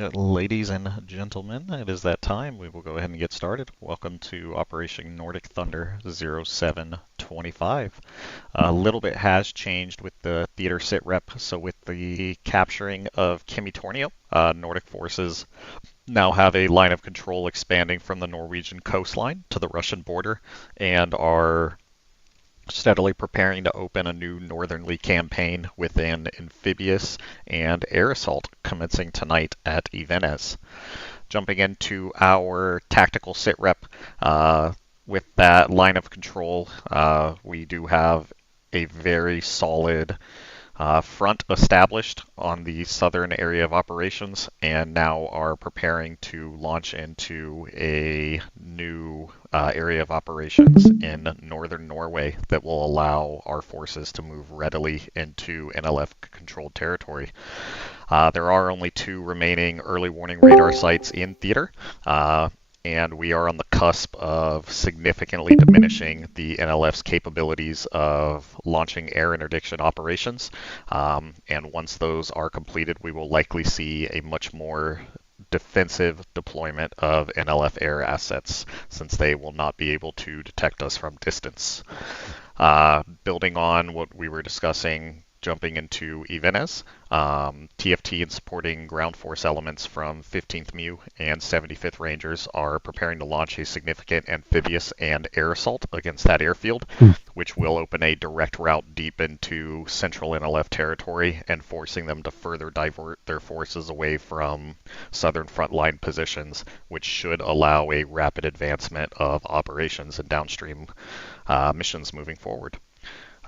Ladies and gentlemen, it is that time. We will go ahead and get started. Welcome to Operation Nordic Thunder 0725. A little bit has changed with the theater sit rep. So with the capturing of Kimi Tornio, Nordic forces now have a line of control expanding from the Norwegian coastline to the Russian border and are steadily preparing to open a new northerly campaign within Amphibious and air assault commencing tonight at Evenes. Jumping into our tactical sit rep, with that line of control, we do have a very solid front established on the southern area of operations and now are preparing to launch into a new area of operations in northern Norway that will allow our forces to move readily into NLF-controlled territory. There are only 2 remaining early warning radar sites in theater, and we are on the cusp of significantly diminishing the NLF's capabilities of launching air interdiction operations. And once those are completed, we will likely see a much more defensive deployment of NLF air assets, since they will not be able to detect us from distance. Building on what we were discussing, jumping into Evenes, TFT and supporting ground force elements from 15th MU and 75th Rangers are preparing to launch a significant amphibious and air assault against that airfield, which will open a direct route deep into central NLF territory and forcing them to further divert their forces away from southern frontline positions, which should allow a rapid advancement of operations and downstream missions moving forward.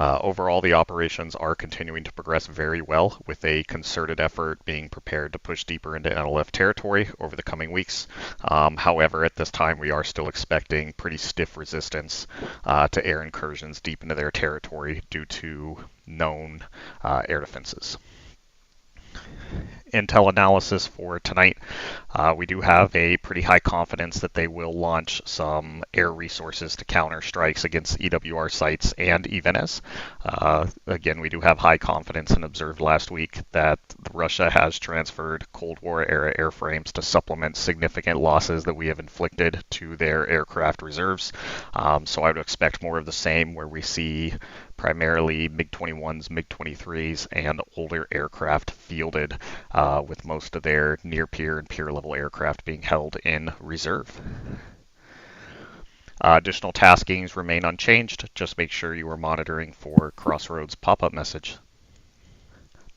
Overall, the operations are continuing to progress very well, with a concerted effort being prepared to push deeper into NLF territory over the coming weeks. However, at this time, we are still expecting pretty stiff resistance to air incursions deep into their territory due to known air defenses. Intel analysis for tonight, we do have a pretty high confidence that they will launch some air resources to counter strikes against EWR sites and Evenes. Again, we do have high confidence and observed last week that Russia has transferred Cold War era airframes to supplement significant losses that we have inflicted to their aircraft reserves. So I would expect more of the same, where we see primarily MiG-21s, MiG-23s, and older aircraft fielded, with most of their near-peer and peer-level aircraft being held in reserve. Additional taskings remain unchanged. Just make sure you are monitoring for Crossroads pop-up message.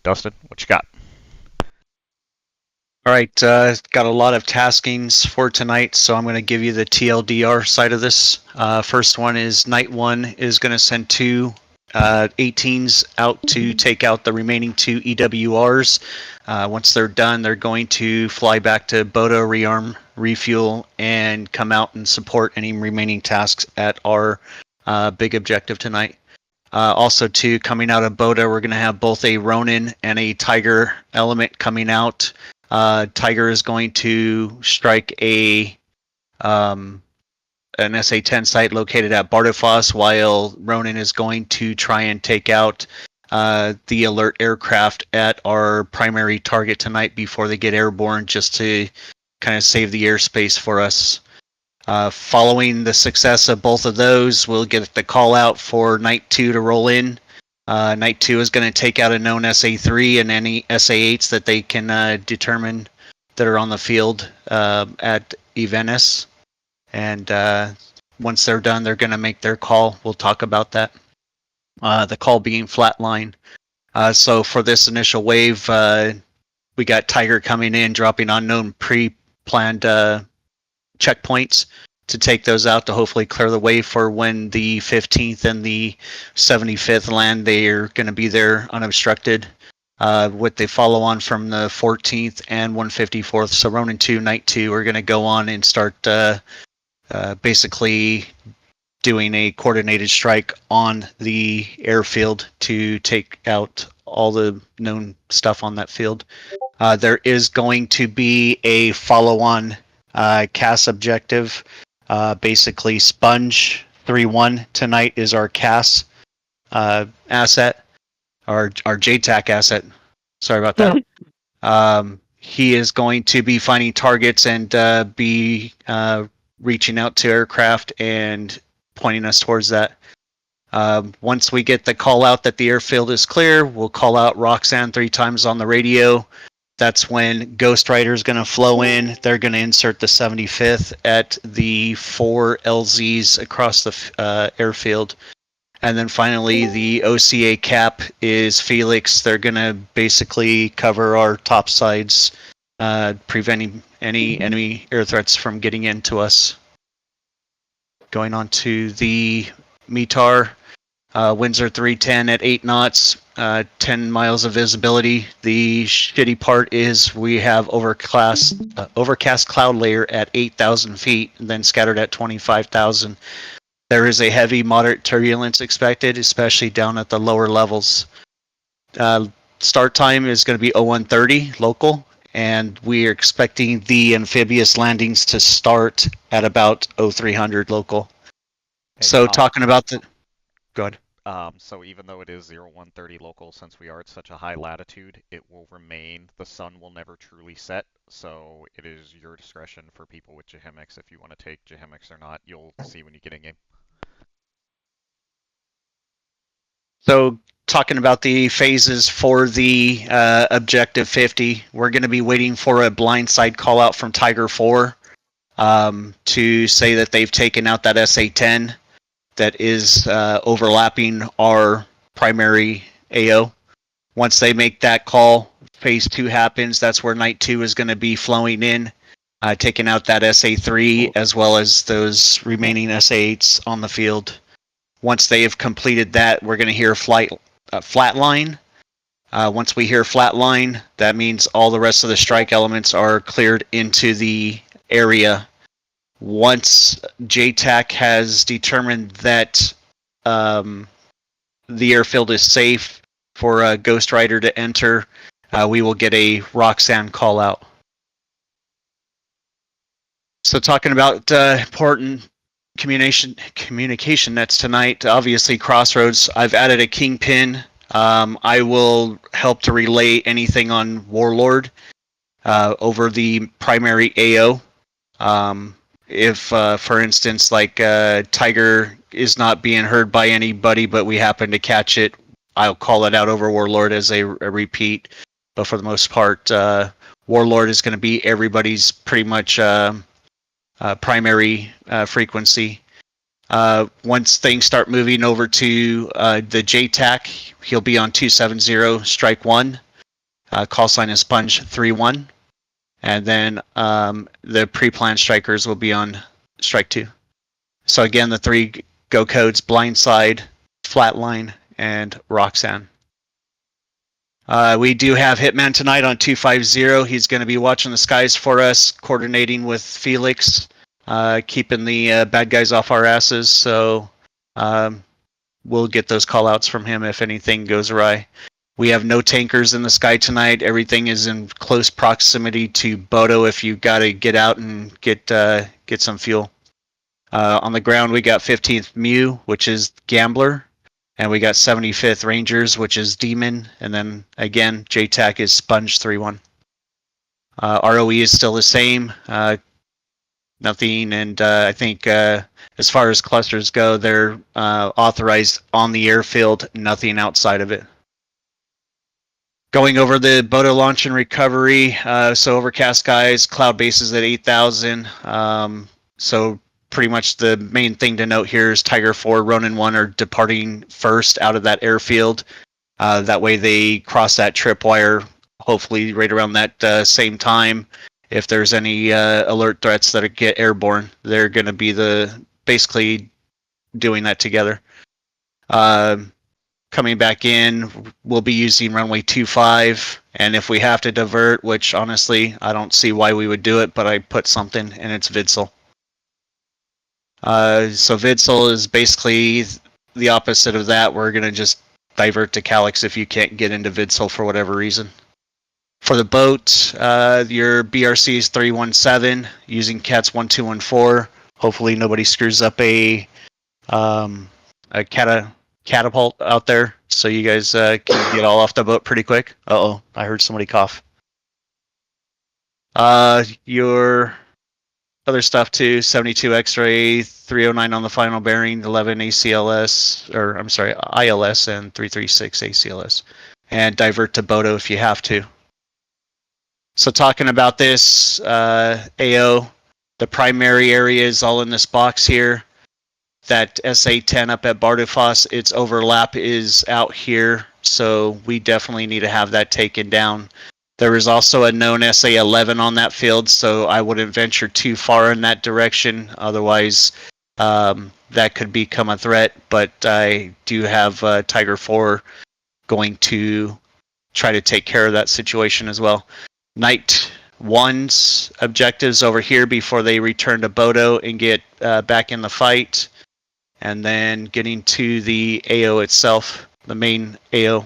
Dustin, what you got? All right, got a lot of taskings for tonight, so I'm going to give you the TLDR side of this. First one is Night 1 is going to send 2 18s out to take out the remaining 2 EWRs. Once they're done, they're going to fly back to Boda, rearm, refuel, and come out and support any remaining tasks at our big objective tonight. Also, too, coming out of Boda, we're going to have both a Ronin and a Tiger element coming out. Tiger is going to strike an SA-10 site located at Bardufoss, while Ronin is going to try and take out the alert aircraft at our primary target tonight before they get airborne, just to kind of save the airspace for us. Following the success of both of those, we'll get the call out for Night 2 to roll in. Night 2 is going to take out a known SA-3 and any SA-8s that they can determine that are on the field at Evenes. And once they're done, they're going to make their call. We'll talk about that. The call being Flatline. So for this initial wave, we got Tiger coming in, dropping unknown pre-planned checkpoints to take those out to hopefully clear the way for when the 15th and the 75th land. They are going to be there unobstructed. With the follow on from the 14th and 154th. So Ronin 2, Night 2 are going to go on and start basically doing a coordinated strike on the airfield to take out all the known stuff on that field. There is going to be a follow-on CAS objective. Basically, Sponge 3-1 tonight is our CAS asset, our JTAC asset. Sorry about that. he is going to be finding targets and be reaching out to aircraft and pointing us towards that. Once we get the call out that the airfield is clear, we'll call out Roxanne 3 times on the radio. That's when Ghost Rider is going to flow in. They're going to insert the 75th at the 4 LZs across the airfield. And then finally, the OCA cap is Felix. They're going to basically cover our top sides, preventing any enemy air threats from getting into us. Going on to the METAR, Windsor 310 at 8 knots, 10 miles of visibility. The shitty part is we have overcast cloud layer at 8,000 feet, and then scattered at 25,000. There is a heavy moderate turbulence expected, especially down at the lower levels. Start time is going to be 0130 local, and we are expecting the amphibious landings to start at about 0300 local. Hey, So talking about the... Go ahead. So even though it is 0130 local, since we are at such a high latitude, it will remain, the sun will never truly set, so it is your discretion for people with Jahemics if you want to take Jahemics or not. You'll see when you get in game. So talking about the phases for the Objective 50, we're going to be waiting for a blindside call out from Tiger 4 to say that they've taken out that SA-10 that is overlapping our primary AO. Once they make that call, phase 2 happens. That's where Night 2 is going to be flowing in, taking out that SA-3 as well as those remaining SA-8s on the field. Once they have completed that, we're going to hear Flatline. Once we hear Flatline, that means all the rest of the strike elements are cleared into the area. Once JTAC has determined that the airfield is safe for a Ghost Rider to enter, we will get a Roxanne call out. So talking about important communication nets tonight, obviously Crossroads, I've added a Kingpin. I will help to relay anything on Warlord over the primary AO. If, for instance, like Tiger is not being heard by anybody, but we happen to catch it, I'll call it out over Warlord as a repeat. But for the most part, Warlord is going to be everybody's pretty much primary frequency. Once things start moving over to the JTAC, he'll be on 270 strike 1. Call sign is Sponge 3-1. And then the pre-planned strikers will be on strike 2. So again, the 3 go codes: Blindside, Flatline, and Roxanne. We do have Hitman tonight on 250. He's going to be watching the skies for us, coordinating with Felix, keeping the bad guys off our asses. So we'll get those call outs from him if anything goes awry. We have no tankers in the sky tonight. Everything is in close proximity to Bodo if you got to get out and get some fuel. On the ground, we got 15th Mew, which is Gambler, and we got 75th Rangers, which is Demon, and then again, JTAC is Sponge 3-1. ROE is still the same. Nothing, and I think as far as clusters go, they're authorized on the airfield, nothing outside of it. Going over the Bodo launch and recovery, so Overcast guys, cloud bases at 8,000. So pretty much the main thing to note here is Tiger 4, Ronin 1 are departing first out of that airfield. That way they cross that tripwire, hopefully right around that same time. If there's any alert threats that get airborne, they're going to be basically doing that together. Coming back in, we'll be using runway 25, and if we have to divert, which honestly I don't see why we would do it, but I put something, and it's Vidsel. So Vidsel is basically the opposite of that. We're going to just divert to Calyx if you can't get into Vidsel for whatever reason. For the boat, your BRC is 317 using CATS 1214. Hopefully nobody screws up a catapult out there, so you guys can get all off the boat pretty quick. Uh-oh, I heard somebody cough. Your other stuff too, 72 X-ray, 309 on the final bearing, 11 ACLS, or I'm sorry, ILS, and 336 ACLS. And divert to Bodo if you have to. So talking about this, AO, the primary area is all in this box here. That SA-10 up at Bardufoss, its overlap is out here, so we definitely need to have that taken down. There is also a known SA-11 on that field, so I wouldn't venture too far in that direction. Otherwise, that could become a threat. But I do have Tiger 4 going to try to take care of that situation as well. Night 1's objectives over here before they return to Bodo and get back in the fight. And then getting to the AO itself, the main AO.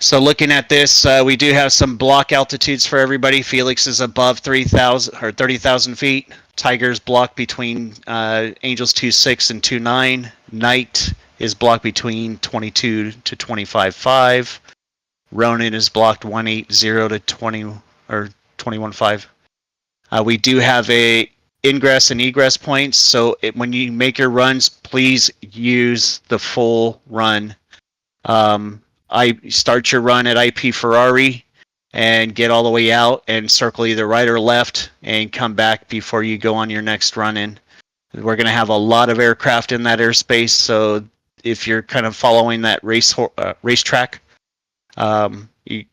So looking at this, we do have some block altitudes for everybody. Felix is above 3,000 or 30,000 feet. Tiger's blocked between Angels 2.6 and 2.9. Night is blocked between 22 to 25.5. Ronin is blocked 180 to 20 or 21.5. We do have a ingress and egress points, so when you make your runs, please use the full run. I start your run at IP Ferrari and get all the way out and circle either right or left and come back before you go on your next run in. We're going to have a lot of aircraft in that airspace, so if you're kind of following that racetrack, it'd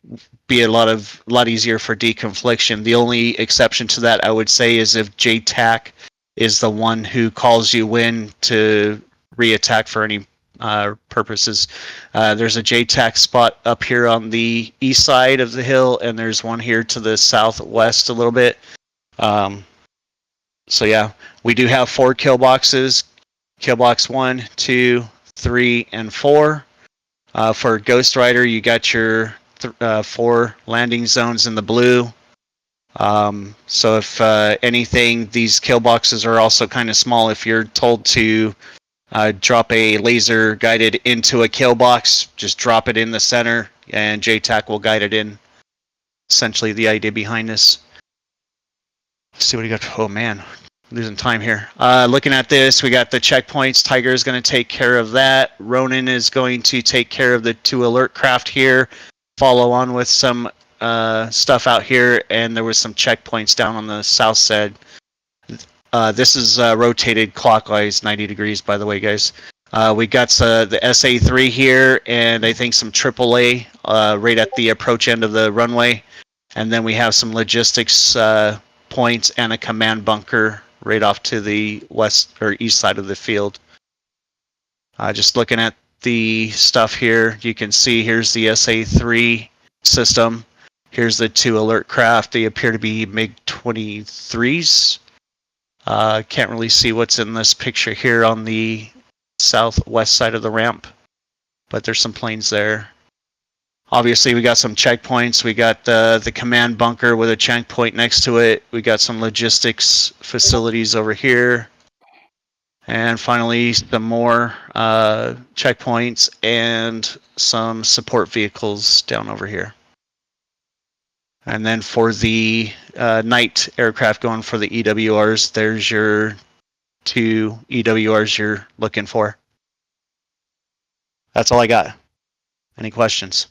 be a lot easier for deconfliction. The only exception to that, I would say, is if JTAC is the one who calls you when to reattack for any purposes. There's a JTAC spot up here on the east side of the hill, and there's one here to the southwest a little bit. So yeah, we do have 4 kill boxes. Kill box 1, 2, 3, and 4. For Ghost Rider, you got your 4 landing zones in the blue. So if anything, these kill boxes are also kind of small. If you're told to drop a laser guided into a kill box, just drop it in the center and JTAC will guide it in. Essentially the idea behind this. Let's see what we got. Oh man, losing time here. Looking at this, we got the checkpoints. Tiger is going to take care of that. Ronin is going to take care of the 2 alert craft here. Follow on with some stuff out here, and there was some checkpoints down on the south side. This is rotated clockwise 90 degrees, by the way, guys. We got the SA-3 here, and I think some AAA right at the approach end of the runway. And then we have some logistics points and a command bunker right off to the west or east side of the field. Just looking at the stuff here, you can see here's the SA-3 system. Here's the 2 alert craft. They appear to be MiG-23s. Can't really see what's in this picture here on the southwest side of the ramp, but there's some planes there. Obviously, we got some checkpoints. We got the command bunker with a checkpoint next to it. We got some logistics facilities over here. And finally, some more checkpoints and some support vehicles down over here. And then for the night aircraft going for the EWRs, there's your 2 EWRs you're looking for. That's all I got. Any questions?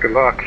Good luck.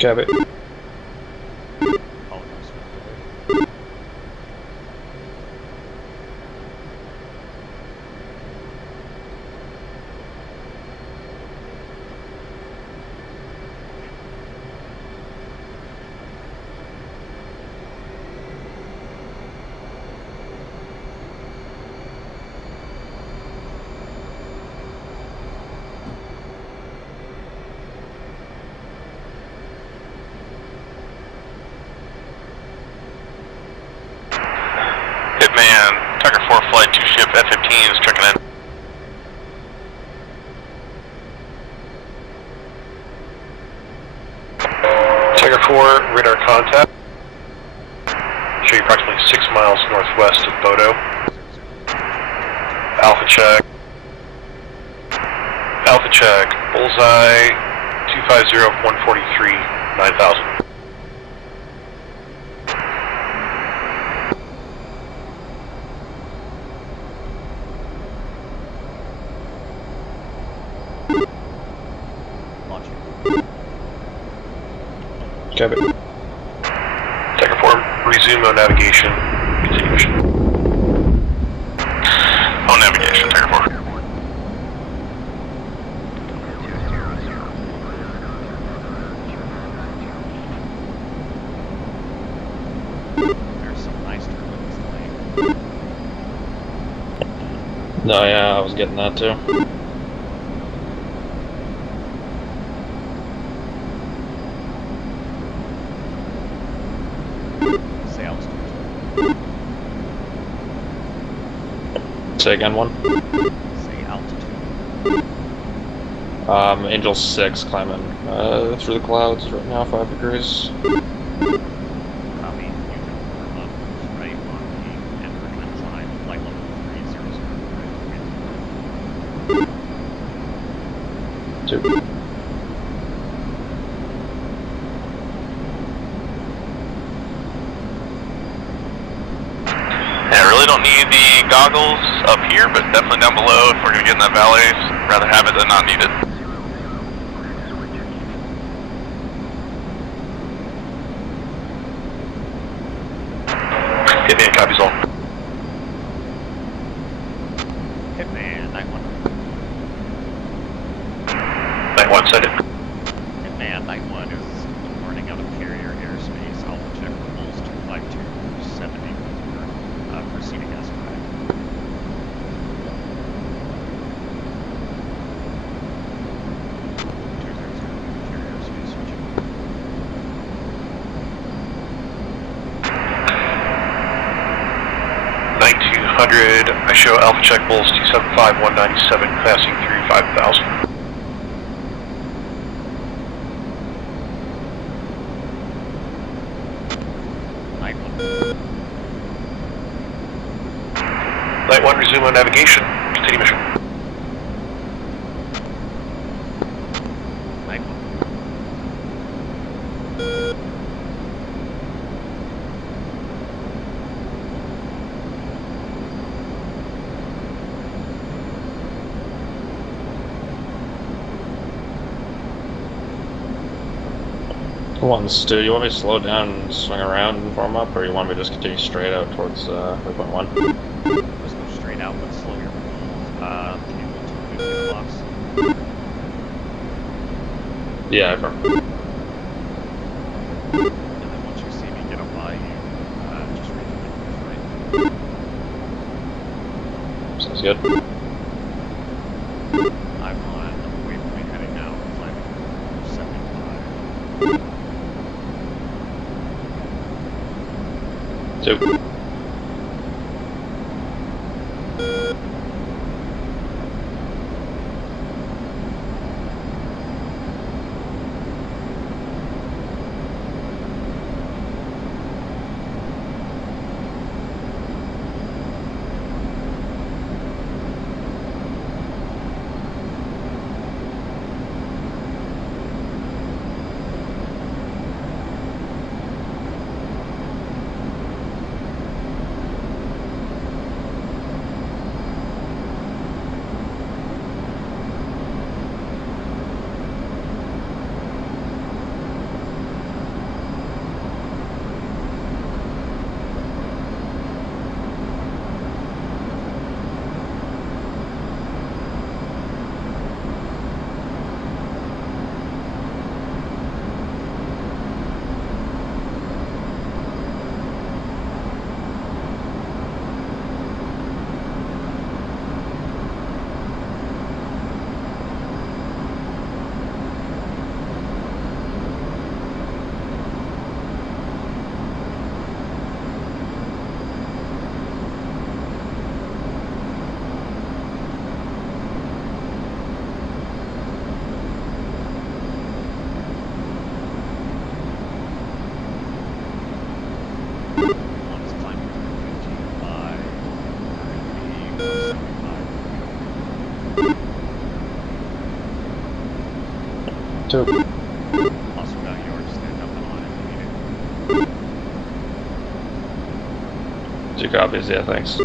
Copy. Hitman, Tucker 4 Flight 2 ship F-15 is checking in. Tiger 4, radar contact. Show you approximately 6 miles northwest of Bodo. Alpha check. Alpha check. Bullseye 250-143, 9000. Copy. Tiger 4, resume on navigation. Continue mission. On navigation, Tiger 4. There's some nice turbulence lane. No, yeah, I was getting that too. Say altitude. Say again, one. Say altitude. Angel 6 climbing through the clouds right now, 5 degrees. Copy. You can warm up right on the entrance line, flight level 300. 2. Yeah, I really don't need the goggles up here, but definitely down below if we're going to get in that valley. Rather have it than not need it. Hitman copies all. Hitman, 9-1. 9-1, send it. Hitman, 9-1 is warning out of carrier airspace. Alpha check for Bulls 252, 70. Proceeding as flagged. Carrier airspace switching. I show Alpha check Bulls 275, 197, passing through 5000. Night 1, resume on navigation. Continue mission. Night 1. Stu, you want me to slow down and swing around and form up, or you want me to just continue straight out towards waypoint 1? Just go straight out, but slow your roll. Can you go 2 movement blocks? Yeah, affirm. And then once you see me get up by you, just read the right. Sounds good. I'm on waypoint heading out, climbing 75. 2. Two. Also got yours, stand up and on if you need it. Two copies, yeah, thanks.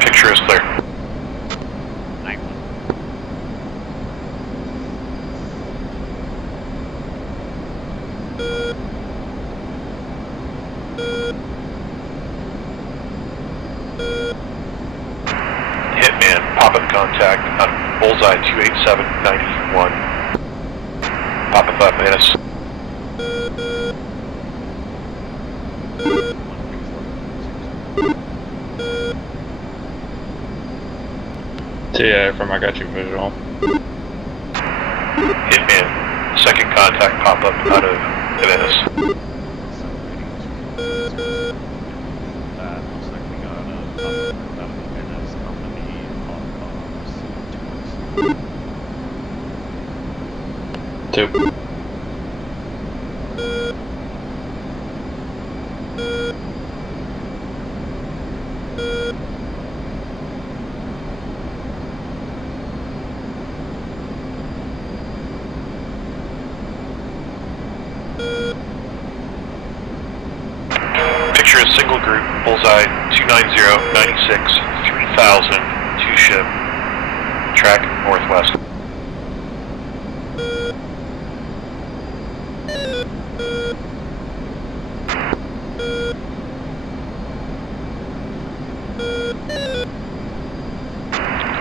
Picture is clear. Hitman, pop-up contact on Bullseye 28791. Pop-up Atlantis. TA from I got you visual. Hitman, second contact pop-up out of Evenes. Looks like we got a pop-up out of Evenes on the Talk-Ons. Two. single group, bullseye 29096, 3000, 2 ship, track northwest.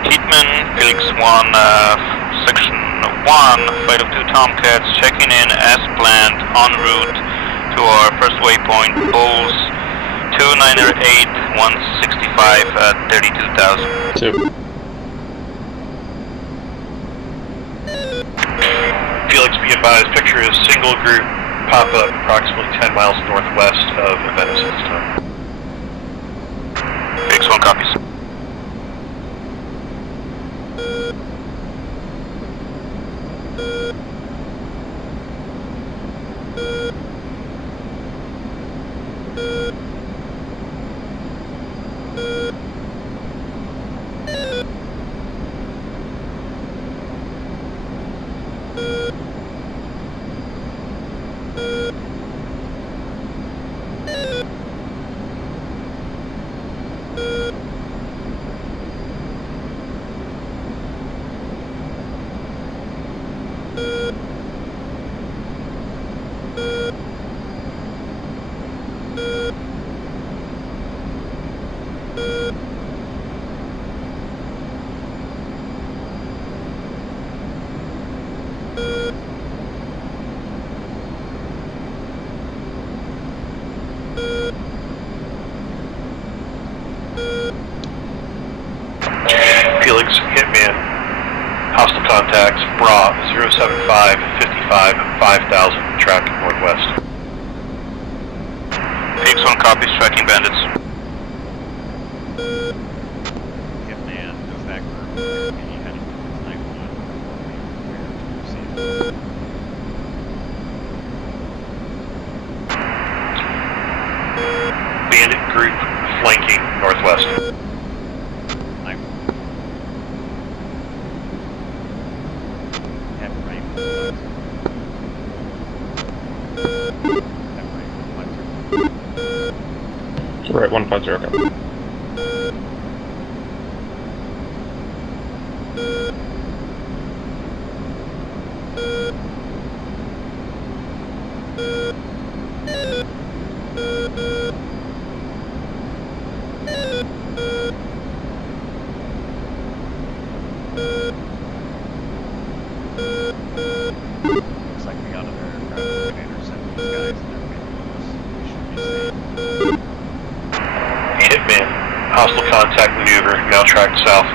Heatman, Felix 1, Section 1, flight of 2 Tomcats, checking in as planned, en route to our first waypoint, Bulls 298, 165 at 32,000. 2. Felix, be advised, picture is single group, pop up approximately 10 miles northwest of Evenes at this time. Felix 1 copies. Felix, Hitman, hostile contacts, Bra 075, 55, 5000, track northwest. Felix 1 copies, tracking bandits. Hitman, goes back for any heading towards 9-1. Bandit group flanking northwest. Right, 1.0, okay. Looks like we got another aircraft commander sent these guys and they're waiting on us. We should be safe. Hitman, hostile contact maneuver, now tracked south,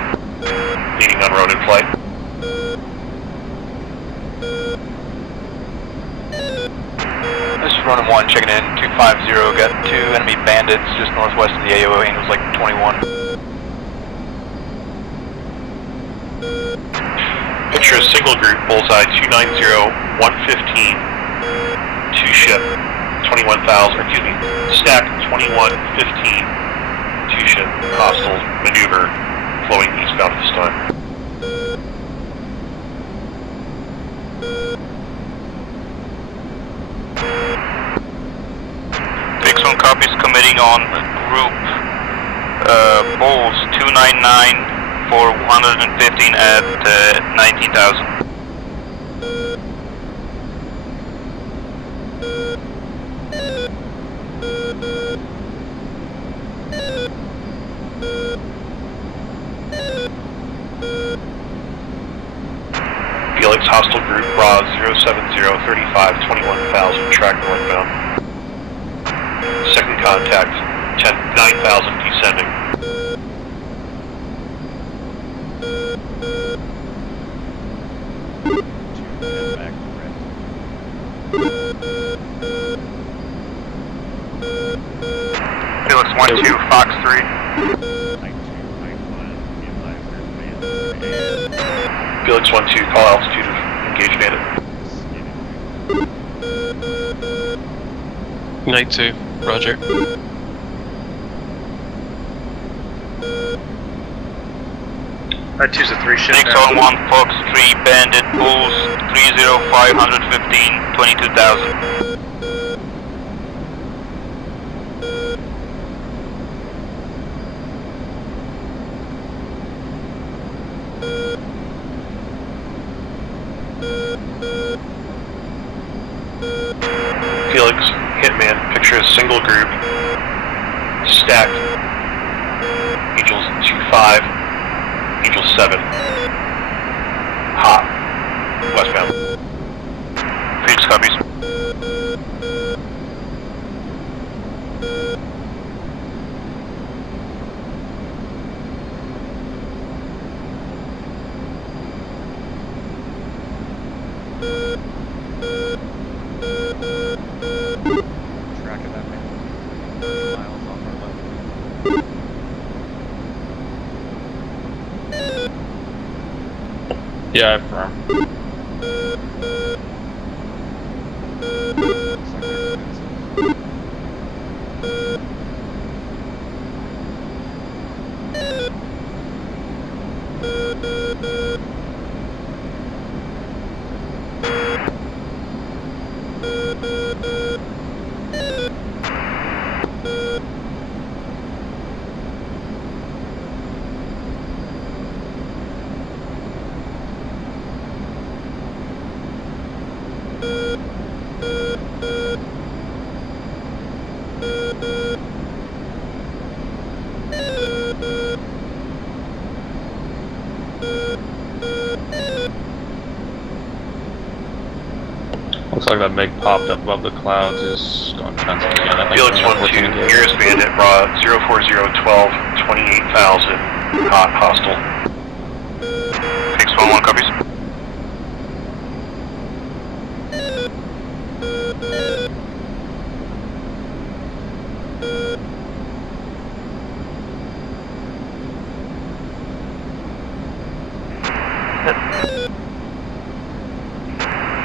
leading on road in flight. This is Ronin 1, checking in, 250, got 2 enemy bandits just northwest of the AO, angles like 21. Picture a single group, bullseye 290, 115, 2 ship, 21,000, excuse me, stack 21, 15, 2 ship, hostile maneuver, flowing eastbound at this time. Felix 1 copies, committing on group Bulls 299 for 115 at 19,000. Felix, hostile group, Bra 070, 35, 21,000, track northbound. Second contact, 9,000 descending. Back red. Felix 1-2, Fox 3. Felix 1-2, call altitude of engaged bandit. Night 2, roger. That 2's a 3 ship. 6 on 1, Fox 3, Bandit, Bulls 305, 115, 22,000. Hitman, picture a single group, stacked, Angels 2-5, Angel 7, hot, westbound. Phoenix copies. Track of that man. Miles off our left. Yeah, I affirm. Looks like they're defensive. Looks like that MiG popped up above the clouds. Is going defensive again. I think Felix we're 1-2, looking to nearest bandit, raw 04012, 28,000, hot, hostile. Phoenix 1-1 copies.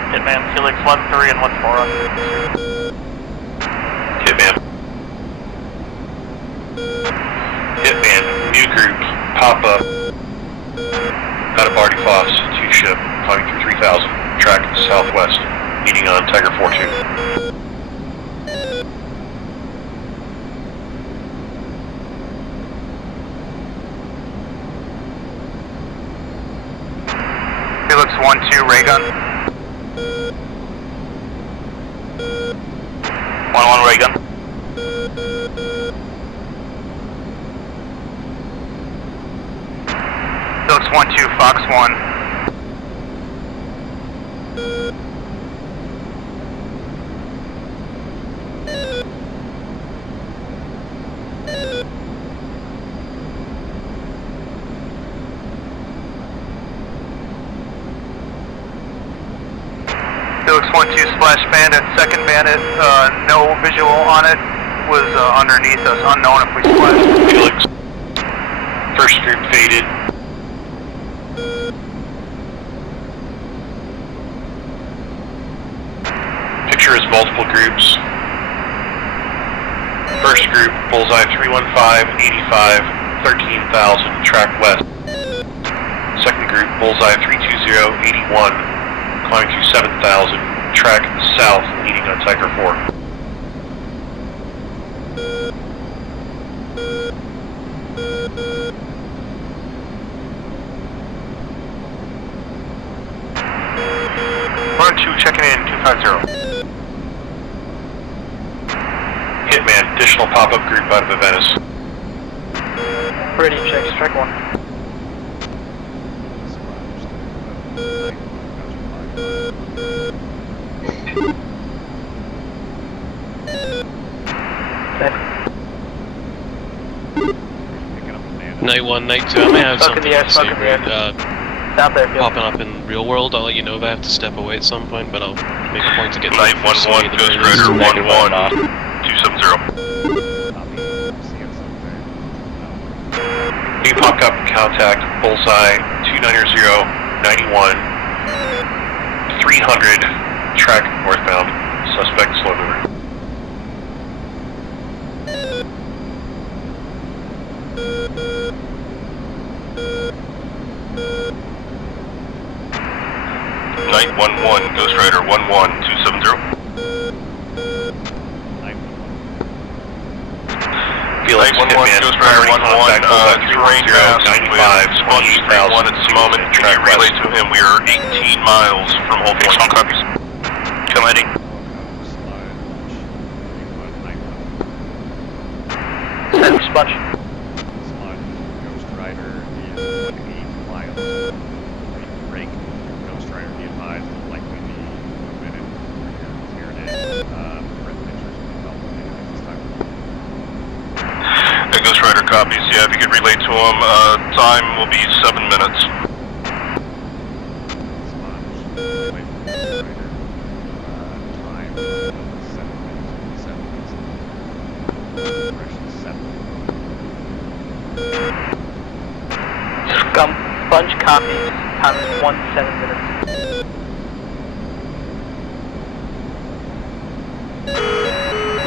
Hitman, Felix 1-3 and 1-4 on. Hitman. Hitman, new group, pop up. Out of Barty Foss, 2 ship, climbing through 3,000, track southwest, leading on Tiger 4-2. Felix 1-2 ray gun. 1-1 ray gun. Felix 1-2 Fox 1. Felix 1-2 Splash Bandit, second bandit, no visual on it, was underneath us, unknown if we splashed. Felix, first group faded. Picture is multiple groups. First group, bullseye 315, 85, 13,000, track west. Second group, bullseye 320, 81, climbing through 7,000, track south, leading on Tiger 4. Checking in 250. Hitman, additional pop-up group out of Evenes. Ready, check, strike 1. Night 1, night 2. I may have Stuck in something the air, to stuck say in the air. Out there, Phil. popping up in real world. I'll let you know if I have to step away at some point, but I'll make a point to get Night 1-1, Ghost Rider 1-1, 270. New pop-up contact, bullseye 290, 91, 300, track northbound, suspect slow mover. Night 1-1, Ghost Rider 1-1, 270. Felix, Night 1-1, Ghost Rider 1-1, 3 craft, 95, 28,000 at this moment. Can you relay to him we are 18 miles from Hold Point? Copies. Commanding. Sponge. Sponge, Ghost Rider is 8 miles. Break. Ghost Rider, be advised, will likely be moving in here today. Red pictures will be helpful at this time. Ghost Rider copies, yeah, if you could relay to him, time will be 7 minutes. Sponge, wait for Ghost Rider. Time, 7 minutes. 7 minutes. Suppression 7. Sponge copies. Time is 17 minutes.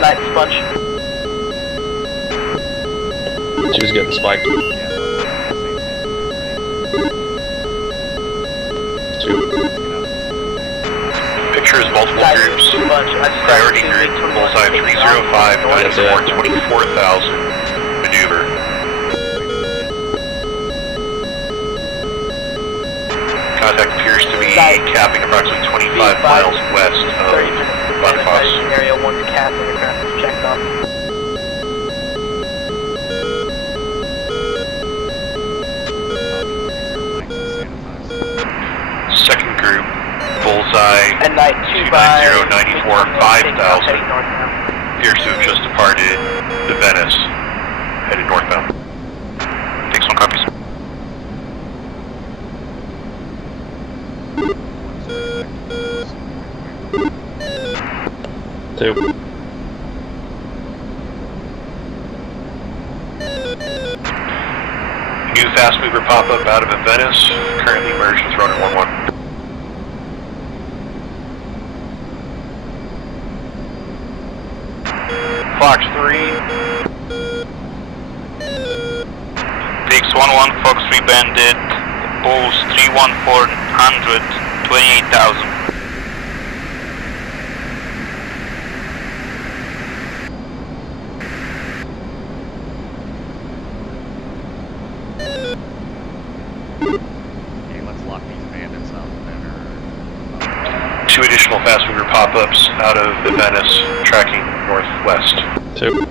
Night, Sponge. She was getting spiked. 2. Pictures multiple groups. Priority group, bullseye 305, 24,000. Maneuver. Contact appears to be capping approximately 25 miles west of Blindside. Area 1's CAS aircraft is checked off. Second group, bullseye And night 2 by 29094, 5,000. heading northbound. Appears to have just departed the Venice, headed northbound. Takes 1 copies. Two. New fast mover pop-up out of Venice, currently merged with Ronin 11. Fox 3. Peaks 11, Fox 3 Bandit, Bulls 31400, 28,000. Okay, let's lock these bandits up better. 2 additional fast mover pop-ups out of Venice, tracking northwest. 2. Long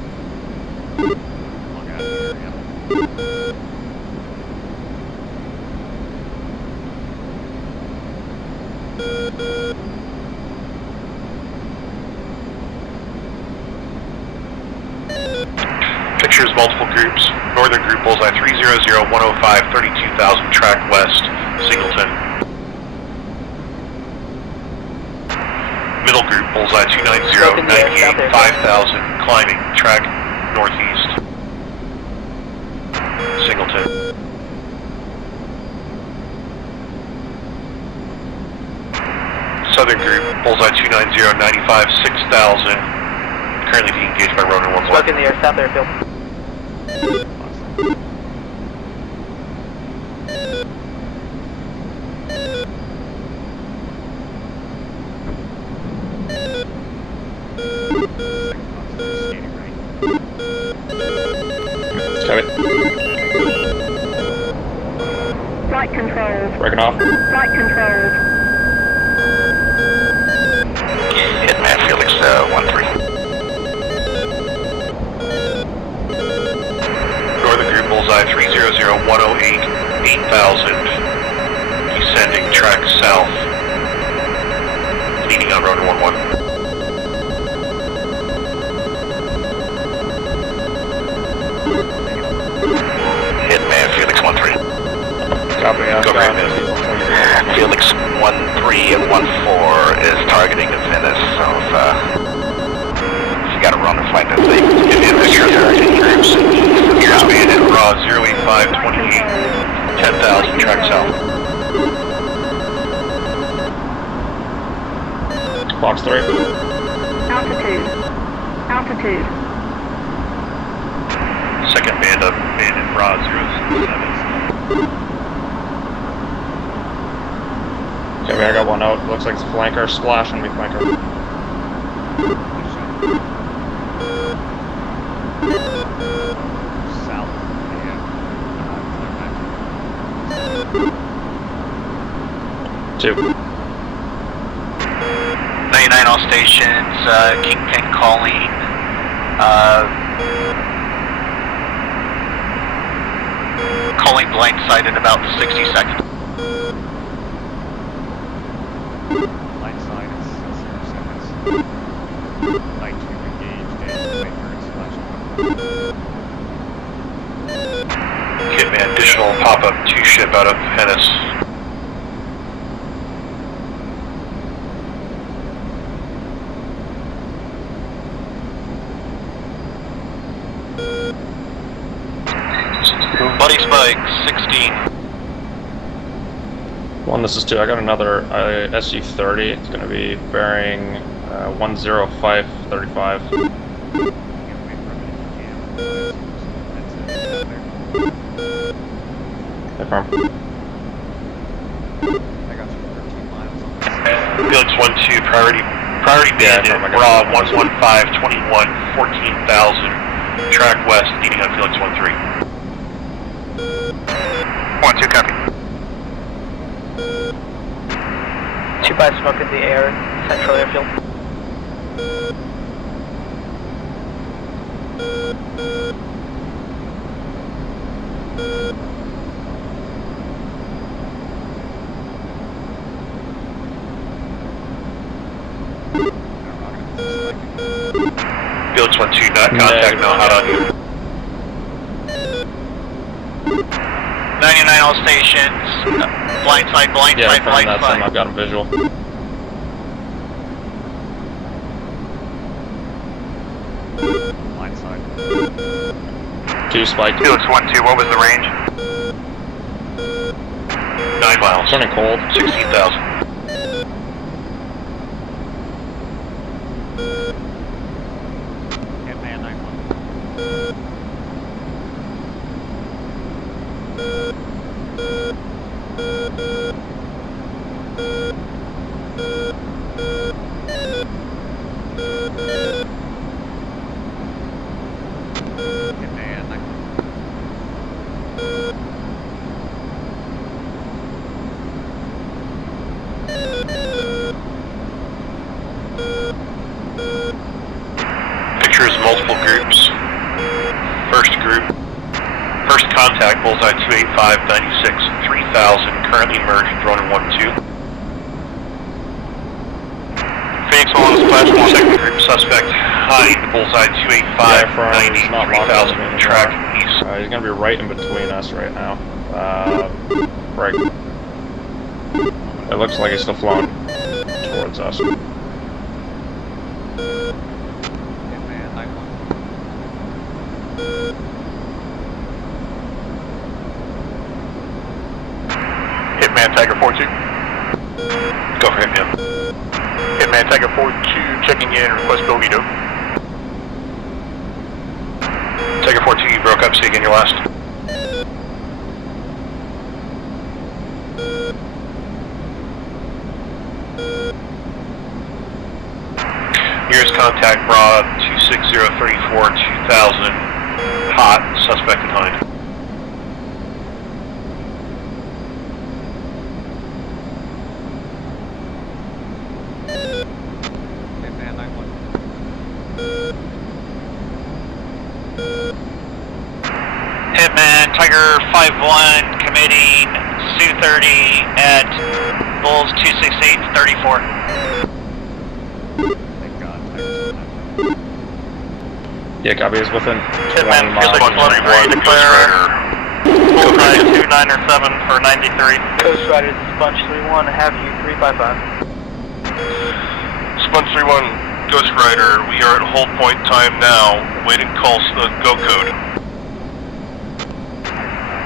out of here, yeah. Pictures multiple groups. Northern group, bullseye 300, 105, 32,000, track west, Singleton. Middle group, bullseye 290, 98, 5,000, climbing, track northeast, Singleton. Southern group, bullseye 290, 95, 6,000, currently being engaged by Ronin 11. Smoke in the air, south airfield. Copy. Flight controls. Breaking off. Flight controls. Hitman Felix 1-3. Northern group, bullseye 300, 108, 8,000, descending, track south, leading on Ronin 11. Hitman Felix 1-3. Copy. Go for it. Felix 1-3 and 1-4 is targeting the Venice, so if you got a runner flight that's safe, give me a picture of their groups. Here's Bandit, raw 08528, 10,000, track south. Fox 3. Altitude. Altitude. Second band up, Bandit, raw 077. Okay, I got one out. Looks like it's flanker. Splash on me, flanker. South, Two. 99 all stations, Kingpin calling, Calling blindside in about 60 seconds. Blindside is 0 seconds. Light 2 engaged and wait for Hitman, additional pop-up 2 ship out of Hennis. Buddy Spike, 16. 1, this is 2. I got another SU-30. It's going to be bearing 10535. Confirm. Felix 1-2, priority bandit, raw 115, 21, 14,000, track west, leading on Felix 1-3. 1-2, copy. 2 by smoke in the air, central airfield. Felix 1-2, not contact, now hot on you. 99 all stations, blindside, Yeah, from that time I've got him visual. Blindside. 2 spike. Felix 1-2, what was the range? 9 miles. Turning cold. 16,000. Hitman 9-1. Hitman 9-1. Pictures multiple groups. First group. First contact, bullseye 285, 96, 3,000, currently emerged, drone in 1-2. Phoenix 1 on the platform, second group suspect, hide, bullseye 285, 90, 3,000, track east. He's going to be right in between us right now. Right. It looks like he's still flowing towards us. Hitman 9-1. Hitman Tiger 4-2. Go for Hitman. Hitman Tiger 4-2, checking in, request bogey dope. Tiger 4-2, you broke up, say again your last. Nearest contact, broad 26034, 2000, hot, suspect behind. Hitman 9-1. Hitman, Tiger 5-1, committing Su-30 at Bulls 268, 34. Thank God. Yeah, copy. He's within 1 Hitman, mile. Felix 1-3, declare Bullseye 297 for 93. Coast Rider, this is Bunch 3-1, have you 355. Sponge 3-1, Ghost Rider, we are at hold point time now, waiting call go code.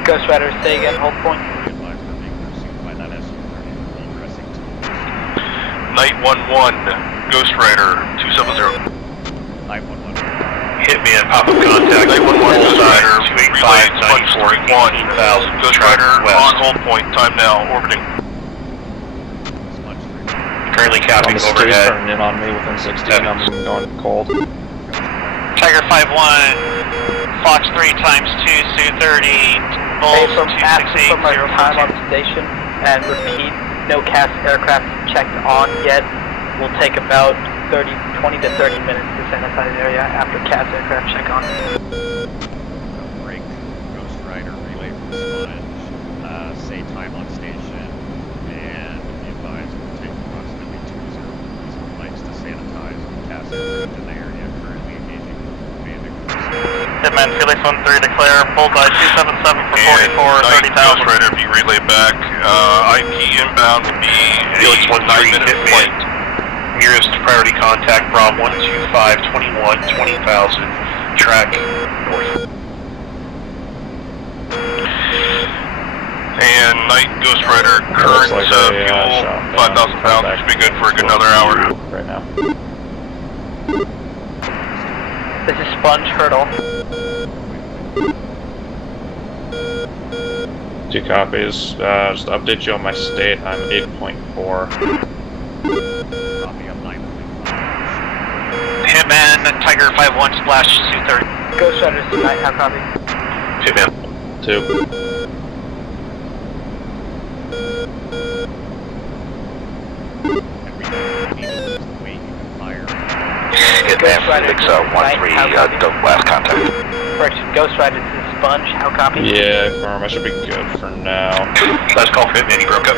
Ghost Rider, say again, hold point. Be advised we're being pursued by that SU-30 egressing to Night 1-1, Ghost Rider, 270. 9-1-1. Hitman, pop-up contact, Night 1-1, Ghost Rider, 285, 94, 18,000, Ghost Rider, on hold point, time now, orbiting. Sponge 3. Currently On capping the street, overhead. turning in on me within 60, and I'm going cold. Tiger 5-1, Fox 3 times 2, Su-30, Bulls From ask 268, from our time on 042. station, and repeat, no CAS aircraft checked on yet. Will take about 20 to 30 minutes to sanitize the area after CAS aircraft check on. Break. Ghost Rider relay from Sponge, say time on station, and be advised we'll take approximately 2 lights to sanitize and cast aircraft in the area currently engaging bandit groups. Hitman, Felix 1-3, declare bullseye 277 for 44, 30,000. Rider, if you relay back, IP inbound would be Felix 1-3, Hitman. Nearest priority contact, Brom 125, 21, 20,000, track north. And Night Ghost Rider, current like fuel, 5,000 pounds, should be good for another hour. Right now. This is Sponge Hurdle. 2 copies. Just update you on my state. I'm 8.4. Copy up 9.5. Hitman, Tiger 5-1, splash 230. Ghost Riders tonight, how copy? Hitman. 2. Hitman, Felix 1-3, the last contact. Correction, Ghost Riders is Sponge, how copy? Yeah, firm. I should be good for now. Last call for Hitman, he broke up.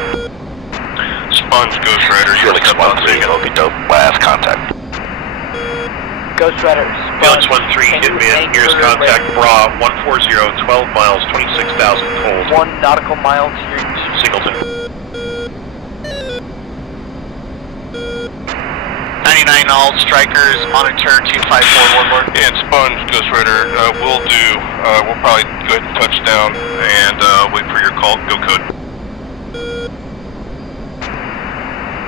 Sponge, Ghost Rider, Felix 1-3, it'll be the last contact. Ghost Rider, Felix Sponge, 1-3, Hitman, nearest contact, Bra 140, 12 miles, 26,000 cold. 1 nautical mile to your Singleton. 99 all strikers, monitor 254 warlord. And Sponge, Ghost Rider, we'll probably go ahead and touch down and wait for your call, go code.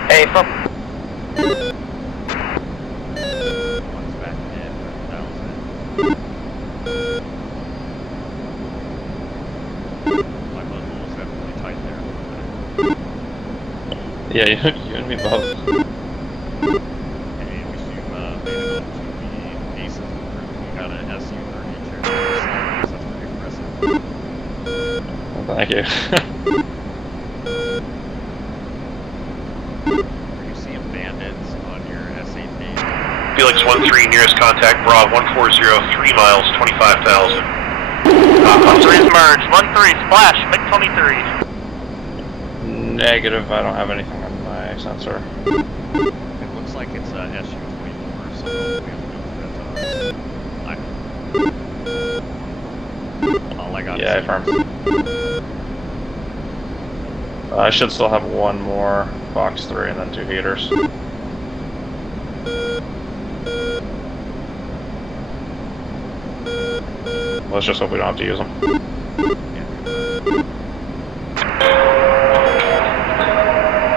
Hey, from One's back in 1,000. My muzzle was definitely tight there. Yeah, you and me both. Hey, wish you made it up to the aces of the group. You got an SU-30 chair. That's pretty impressive. Well, thank you. Are you seeing bandits on your SA-10? Felix 1-3, nearest contact, Bra 140, 3 miles, 25,000. Three's merge, 1-3, splash, MiG-23. Negative. I don't have anything on my sensor. It looks like it's a SU-24, so hopefully it'll all I got. Yeah, firm. I should still have 1 more box 3 and then 2 heaters. Let's just hope we don't have to use them.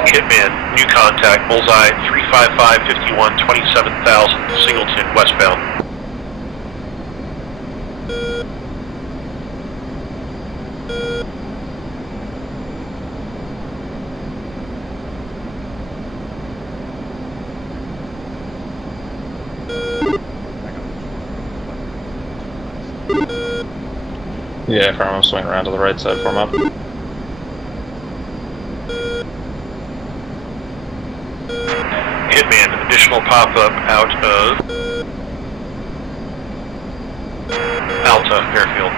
Hitman, new contact, bullseye 35551, 27,000, Singleton, westbound. Yeah, if I'm swinging around to the right side, form up. Hitman, additional pop-up out of Alta airfield.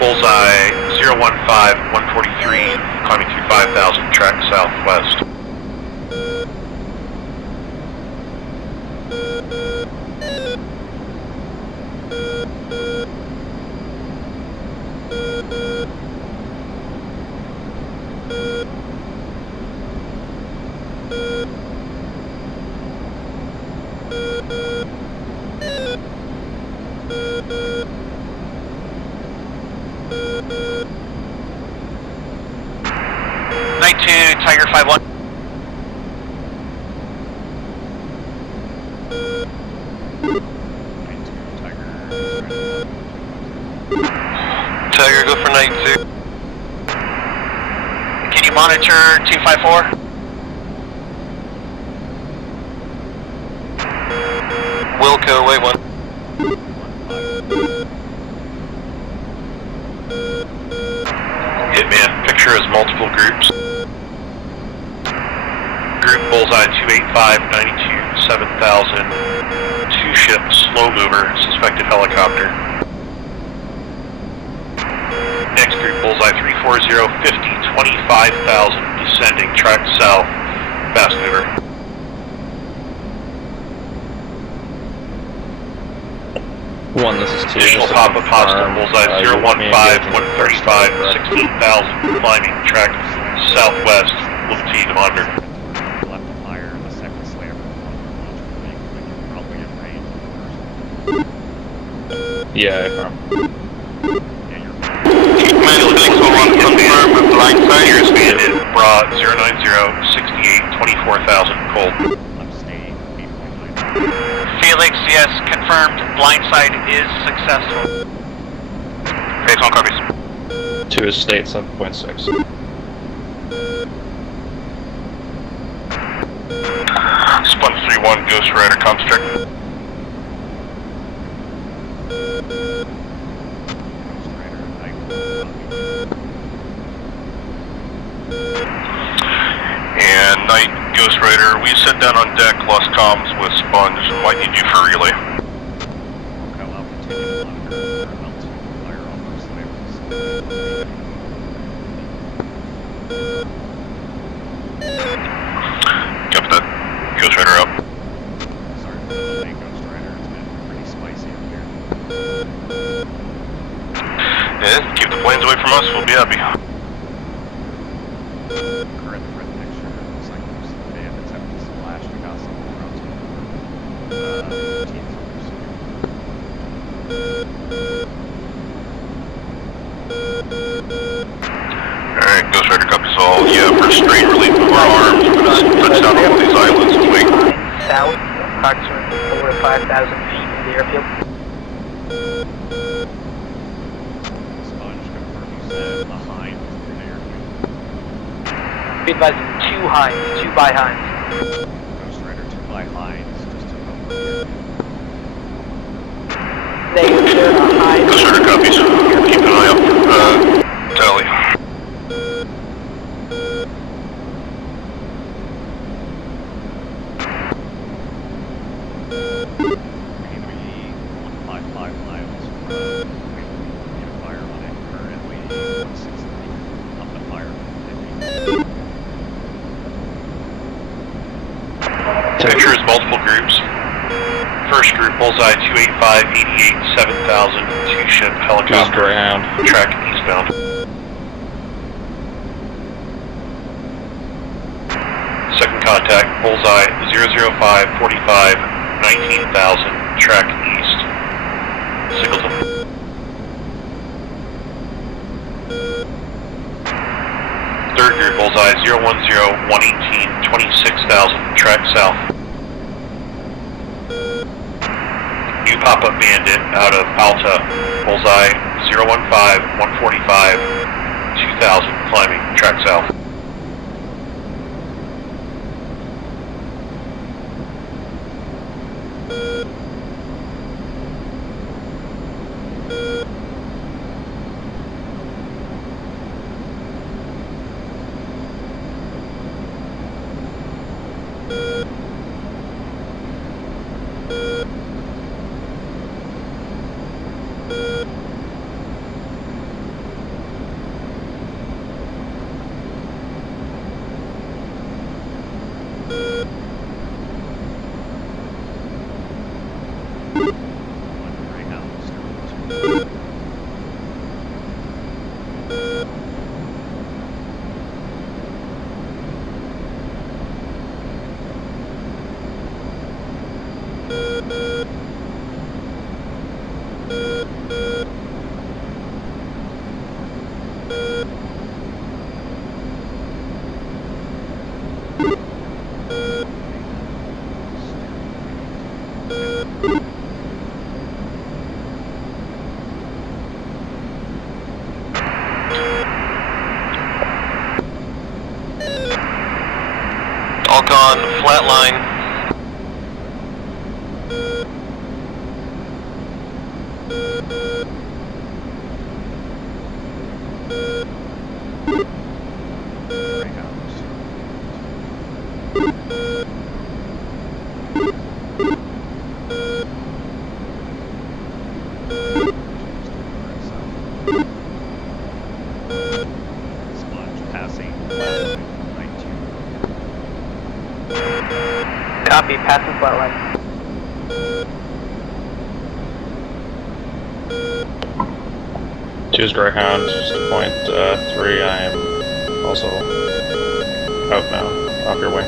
Bullseye 015, 143, climbing through 5,000, track southwest. Night 2, Tiger 5-1. Tiger, go for night 2. Can you monitor 254? Wilco, wait 1. Hitman, picture as multiple groups. Group Bullseye 285, 92, 7,000. 2 ships, slow mover, suspected helicopter. Next group, bullseye 340, 50, 25,000, descending, track south, fast mover. One, this is 2. Additional pop-up hostile, bullseye 015, 135, 16,000, climbing, track southwest, we'll continue to monitor. Left to fire the second slammer probably in range. Yeah, I Keepman, confirm with blindside. Here is bandit, bra 090, 68, 24,000, cold. Left state, 8.9. Felix, yes, confirmed. Blindside is successful. Phase 1 copies. 2 is state 7.6. Sponge 3-1, Ghost Rider, comms check. And Night, Ghost Rider, we sit down on deck, lost comms with Sponge, might need you for relay. Okay, I'll continue to monitor for altitude fire on those slammers. Copy that. Ghost Rider up. Sorry for the delay, Ghost Rider. It's been pretty spicy up here. Yeah, keep the planes away from us, we'll be happy. Current threat picture looks like there's some bandits having splashed. We got some around teams Alright, Ghost Rider copies all. Yeah, for straight relief of our arms, we're gonna touch down all these islands and wait. South, approximately 4 to 5,000 feet from the airfield. Sponge confirmed you said behind the airfield. Be advised, 2 Hinds, 2 by Hinds. Ghost Rider 2 by Hines, just to over here. Negative, there are Hinds. Ghost Rider copies. Keep an eye out for tally. We need to be 155 miles from fire on it. Currently 160 up the fire. Picture is multiple groups. First group, bullseye 285, 88, 7,000, 2-ship Just helicopter, Greyhound. track eastbound. Second contact, bullseye 005, 45, 19,000, track east. Singleton. Third group, bullseye 010, 118, 26,000, track south. New pop-up bandit out of Alta, bullseye 015, 145, 2,000, climbing, track south. Talk-On, Flatline. Copy, passing flatline. Choose Greyhound, just to point 3, I am also out now, off your wing.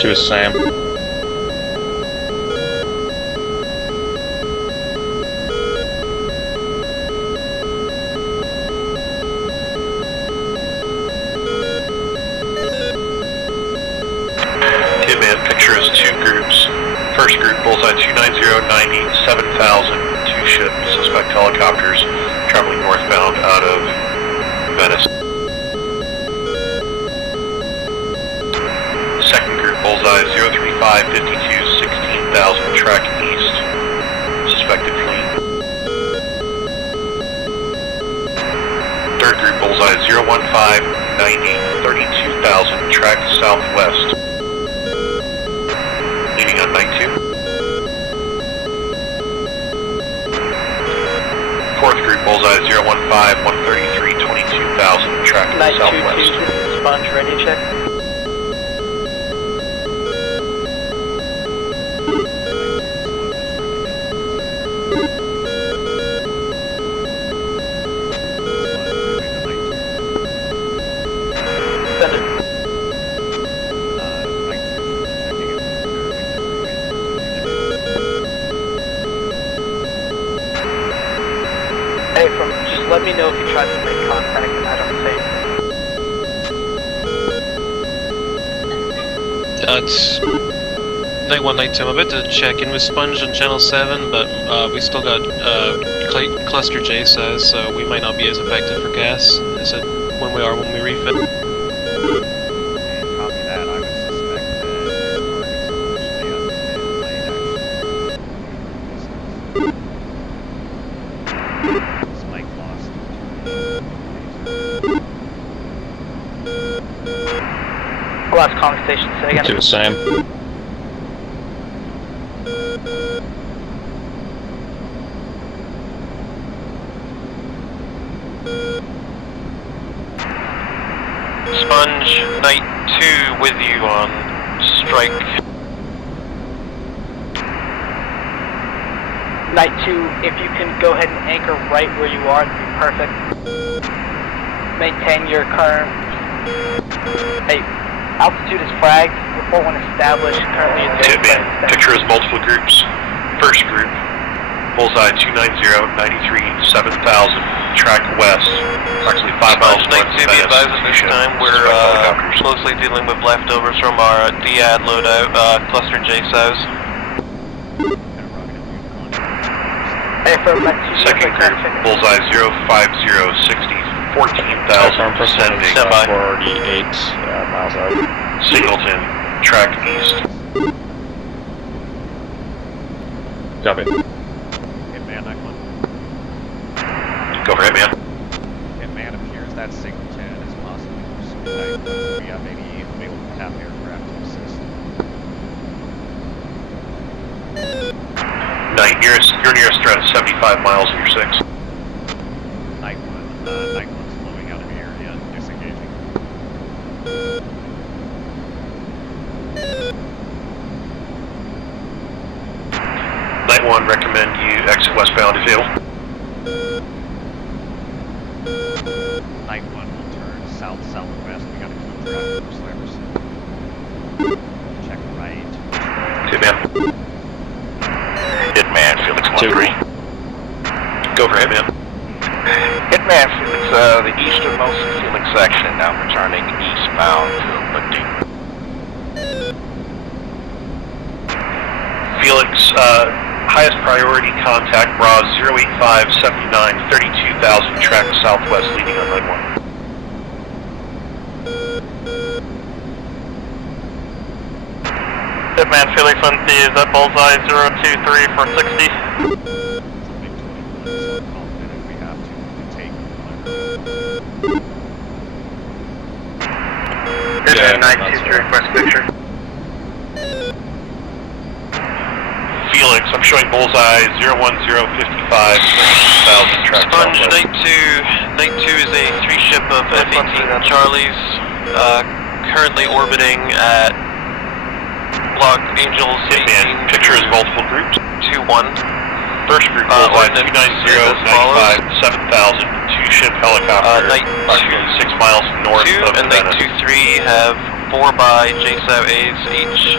Choose Sam. Picture is 2 groups. First group, bullseye 29090, 7,000, 2 ship, suspect helicopters traveling northbound out of Venice. Second group, bullseye 03552, 16,000, track east, suspected fleeing. Third group, bullseye 01590, 32,000, track southwest. Leading on night 2. Fourth group, bullseye 015, 133, 22,000, track Night southwest. 2-2, sponge ready check. Send it. Hey, just let me know if you try to make contact and I don't say anything. It's night 1, night 2. I'm about to check in with Sponge on channel 7, but we still got cluster J size, so we might not be as effective for gas as when we refit. Copy that. I would suspect that targets are actually lost. Last conversation, say again. To the same. Sponge, night 2 with you on strike. Night 2, if you can go ahead and anchor right where you are, that'd be perfect. Maintain your current. Hey, altitude is fragged. Report when established. Currently it's Hitman, picture is multiple groups. First group, bullseye 29093, 7,000, track west, approximately 5 miles north of Venice. Be advised at this time we're closely dealing with leftovers from our DAD loadout, cluster J size. Hey, for Second group, bullseye 05060, 14,000, descending. 48 miles out. Singleton, track east. Copy. Hitman, night 1. Go for Hitman. Hitman, appears that Singleton is possibly pursuing night 1. We have any available cap aircraft to assist. Your nearest threat is 75 miles of your 6. Night 1's flowing out of the area, disengaging. Night 1, recommend you exit westbound if ill. Night 1 will turn south-southwest. We got a key track for slammers. Check right. Hitman. Hitman, Felix 1-3. Go for Hitman. Hitman, Felix, the easternmost of Felix section, now returning eastbound to Lundin. Felix, highest priority contact, Bra 08579, 32,000, track southwest, leading on line 1. Hitman, Felix 1-3, is that bullseye 023 for 60? Hitman 923, request picture. Felix, I'm I'm showing bullseye 01055, 13,000 track Sponge, southwest. Night 2 is a 3-ship of F-18 Charlies, currently orbiting at Block Angels 18. Picture is multiple groups. 2-1. First group bullseye 29095, 7,000, 2-ship helicopter, approximately 6 miles north of and Venice. Night 2-3 have 4 by JSAV-A's each,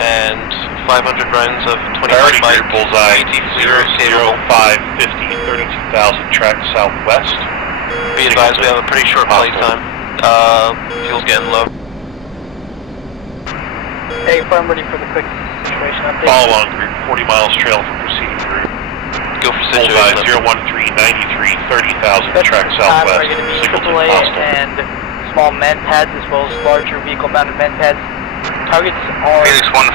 and 500 runs of 25 Priority Mike group bullseye 00550, 32,000 track southwest. Be advised we have a pretty short flight time. Fuel's getting low. Hey, firm ready for the quick situation update. Follow on group 40 miles trail from preceding group. Go for Bullseye situation. 01393, 30,000 track southwest. Are going to be Signal to AAA hostile. and small man pads as well as larger vehicle mounted man pads. Targets are Felix 14,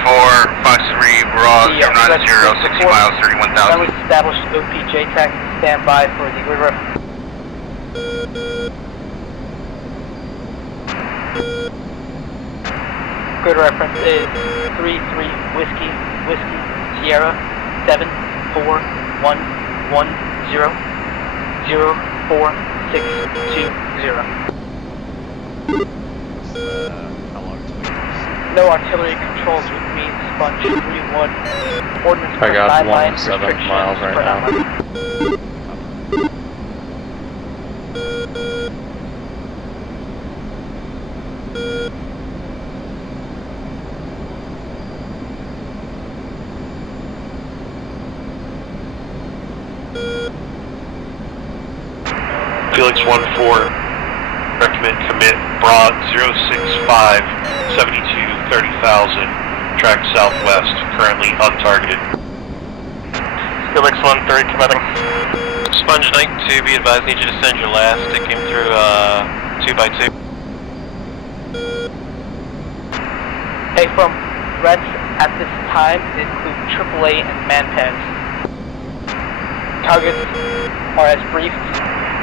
Fox 3, Raw, the 090, 60 miles, 31,000. Runway established OP JTAC standby for the grid rep. Grid reference is 33 Whiskey Sierra 74110 04620. How long till we No artillery controls with me, Sponge 3-1. Ordnance I got 9 17 miles right now. Felix 14, recommend commit broad 065, 72, 30,000, track southwest, currently untargeted. Felix 13, committing. Sponge Night 2, be advised, need you to send your last. It came through 2x2. Hey, from threats at this time include AAA and man pads. Targets are as briefed.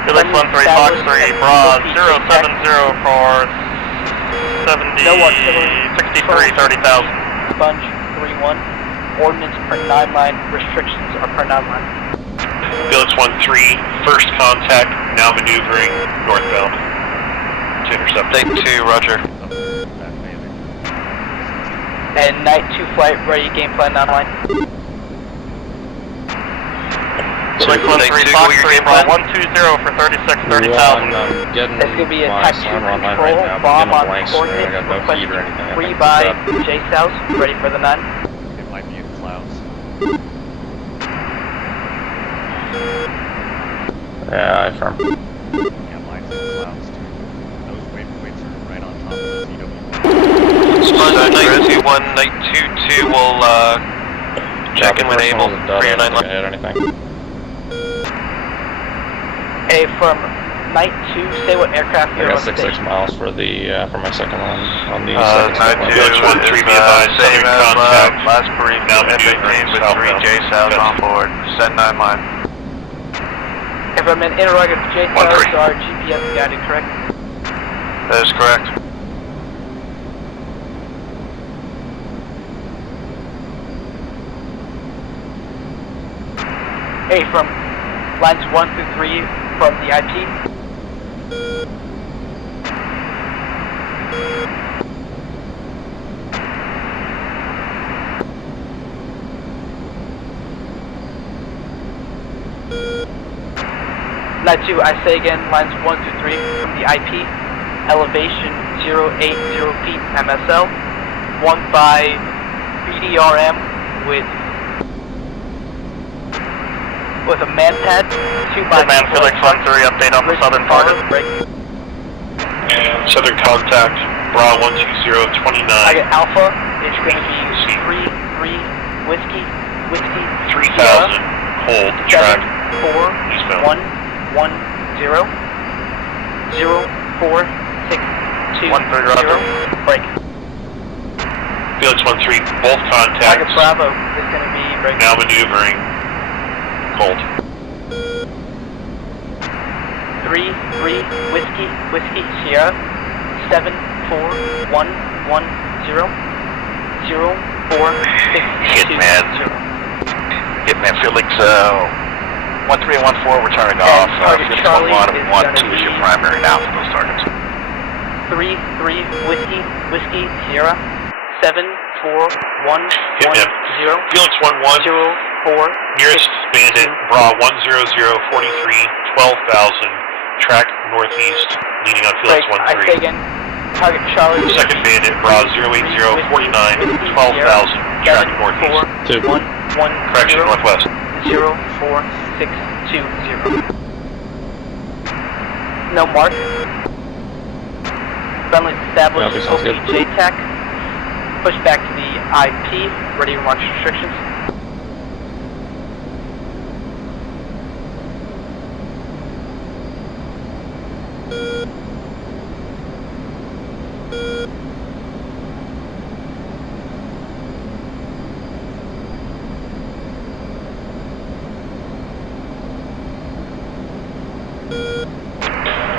Felix 13, Fox 3, Broad, 070 for 70, No artillery. 63, 30,000. Sponge 3-1. Ordnance per 9 line. Restrictions are per 9 line. Felix 13, first contact, now maneuvering northbound to intercept. Night 2, roger. And Night 2 flight ready. Game plan 9 line. Felix 13, Fox 3, Broad, 120 for 36, 30,000. I'm getting It's going to be a my Type 2 slammer on line control. right now. Bomb I'm on getting a blank screen. I coordinates. got no feed or Requested anything. I 3 think by it's up. J South. Ready for the 9. It might be in clouds. Yeah, I firm. Yeah, mine's in clouds too. Those weights are right on top of the EW. Sponge Night 2-1, Night 2-2 will check in when able for your 9 line. Hit anything. Hey, from Night 2, say what aircraft I you're got on 66 station. miles for the for my second one on the Night second 2 Felix 13, be advised, same southern as contact, last brief, now F-18 maneuvering with 3 southbound. J-South on board, send 9 line. If I'm in interrogative J 1-3. South, our GPS guided, correct? That is correct. Hey, from lines 1 through 3 from the IP. Night 2, I say again, lines 1 through 3 from the IP. Elevation 080 feet MSL. 1 by BDRM with a man pad, 2 by Man, Felix 13, update on the southern target. Southern contact, Bra 12029. I get Alpha, it's going to be 3 Whiskey 3,000, hold, track, 4 eastbound. 1 1 0 0 4 6 2 13, roger. 0 break. Felix 13, both Target contacts, Bravo is going to be break. now maneuvering, hold. 3 Whiskey Sierra 7 4 1 1 0 0 4 6 Shit, 2 man. 0. Hitman Felix, 13 and 14, we're turning off. Felix 1-1 and 1-2 is your primary now for those targets. 3-3 Whiskey Sierra 7-4-1-1-0 Felix 1-1. 0-4 Nearest bandit, Bra 100, 43, 12,000. Track northeast, leading on Felix 1-3. I say again, target Charlie. Second bandit, Bra 080, 49, 12,000. Track northeast. 1-1-0 Correction, northwest. 04620. No mark. Friendly established. Okay, sounds good. JTAC. Push back to the IP. Ready to march restrictions.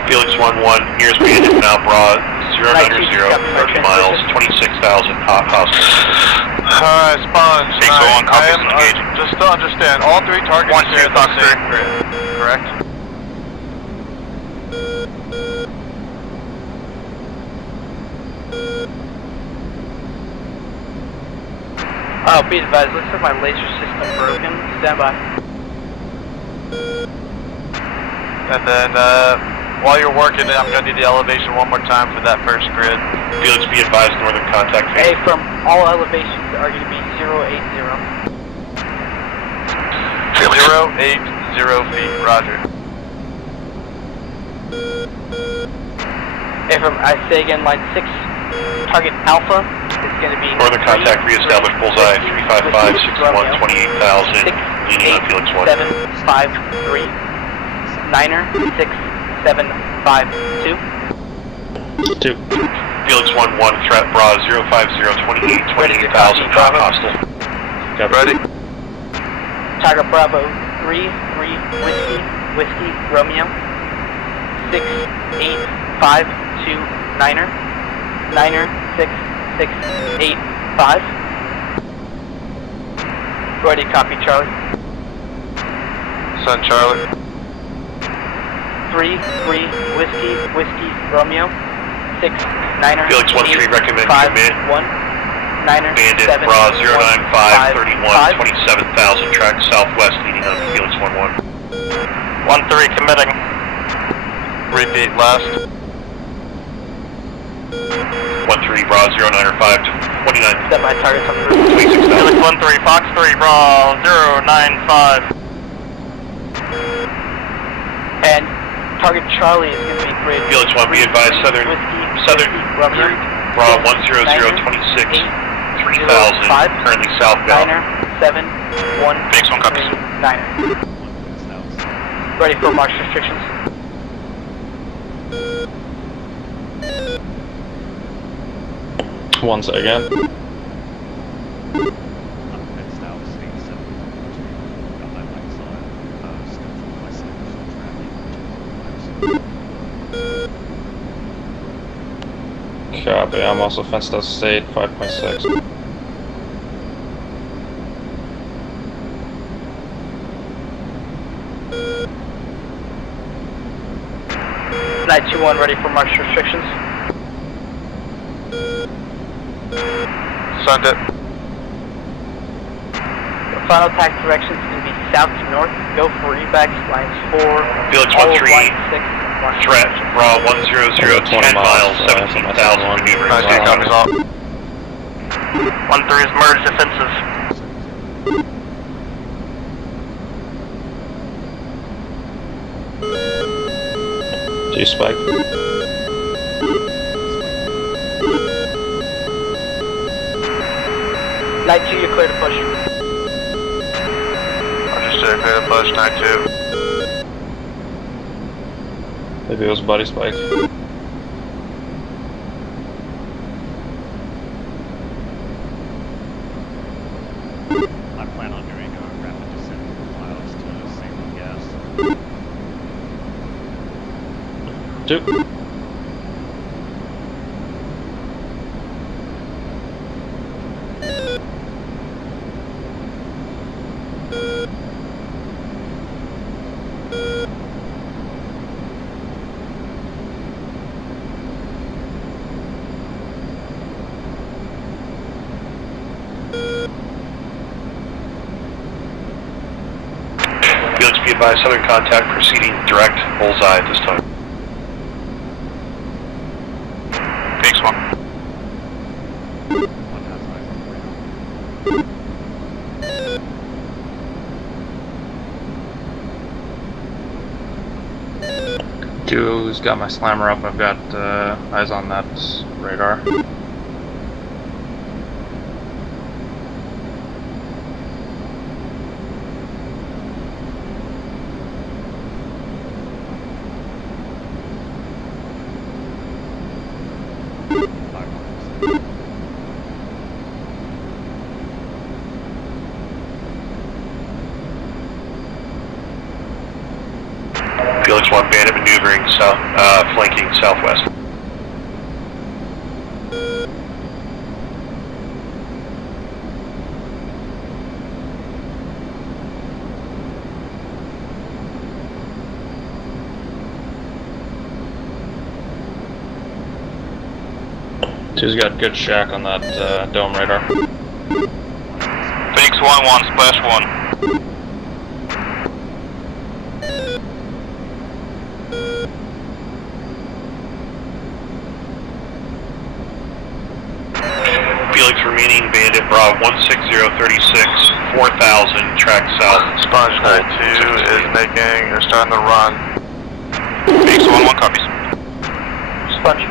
Felix 1-1, nearest bandit now, Bra 090, 30 miles, 26,000 hostile. Sponge. Takes on copies engaging. Just to understand, all three targets share the same grid, correct? Oh, be advised, looks like my laser system broken. Stand by. And then, while you're working, I'm going to need the elevation one more time for that first grid. Felix, be advised, northern contact Hey, phase. from all elevations are going to be 080. 080 feet, roger. Hey, from, I say again, line 6, target Alpha is going to be... Northern contact reestablished, bullseye 355, 61, 28,000, leading on Felix 1. 753, Niner 6752. 2. Felix 1-1, threat Bra 050, 28,000, hostile. Got Ready? Target Bravo 3-3 Whiskey Romeo 6852 Niner 6685. Ready, copy Charlie. Sun Charlie. 3-3 Whiskey Romeo 6 Niner Felix 1-3, recommend 5 commit. 1 Niner Bandit 7 Bra 1 095, 31, 5. 27,000, track southwest, leading on Felix 1-1. 1-3 committing. Repeat last. 1-3, Bra 095, 29, Set my targets on the roof. 26,000. Felix 1-3, Fox 3, Bra 095. And target Charlie is going to be grid. Felix 1, be advised, southern Romeo Bra 100, 26, 3,000, currently southbound. Niner 7 1 Felix 1 copies. 3 Niner. Ready for march restrictions. Once again. Copy, I'm also fenced out state 5.6. Night 2-1 ready for march restrictions. Send it. The final attack direction is going to be south to north. Go for evacs, lines 4. Felix all of 1-3, line 6. march threat restrictions. Bra 100, 10 miles, 17,000 maneuvering. Okay, copies all. 1-3 is merged defensive. G-Spike. Night 2, you're clear to push. Understood, clear to push, 9-2. Maybe it was body spike. I plan on doing a rapid descent through the clouds to save on gas. 2. Be advised, Southern contact proceeding direct, bullseye at this time. Phoenix 1. Duo's got my slammer up. I've got eyes on that radar. Felix 1, bandit maneuvering south, flanking southwest. Two's got good shack on that dome radar. Phoenix 1-1, splash 1. Felix remaining bandit Bravo 16036, 4000, track south. Sponge 92 is making, or starting to run. Phoenix 1-1 copies. Sponge.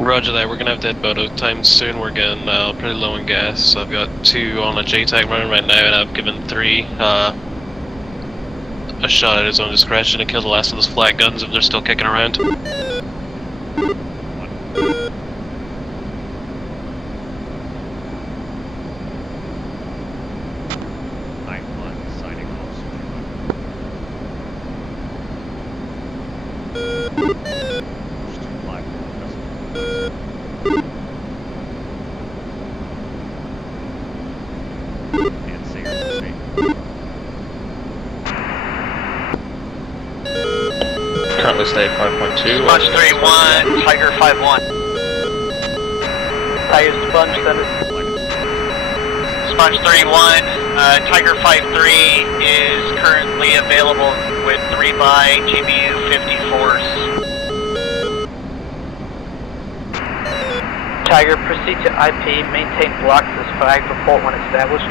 Roger that, we're gonna have dead boat out time soon. We're getting pretty low in gas. So I've got 2 on a JTAC running right now, and I've given 3 a shot at his own discretion to kill the last of those flat guns if they're still kicking around. Currently stay at 5.2. Sponge 3-1, Tiger 5-1. Tiger Sponge 7. Sponge 3-1, Tiger 5-3 is currently available with 3x GBU 54s. Tiger, proceed to IP, maintain blocks as flag, report when established.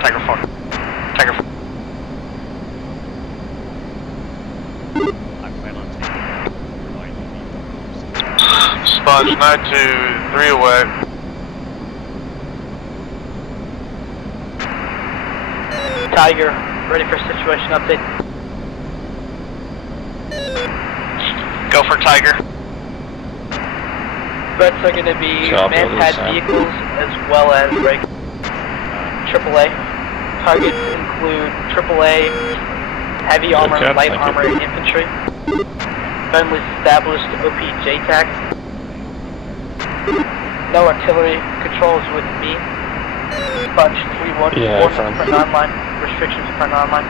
Tiger 4. Tiger 4. Sponge 92, 3 away. Tiger, ready for situation update. Go for Tiger. Threats are going to be man-pad vehicles as well as AAA. Targets include AAA, heavy armor, light armor, and infantry. Friendly established OP JTAC. No artillery controls with me. Sponge 3-1, forces for non-line, restrictions for non-line.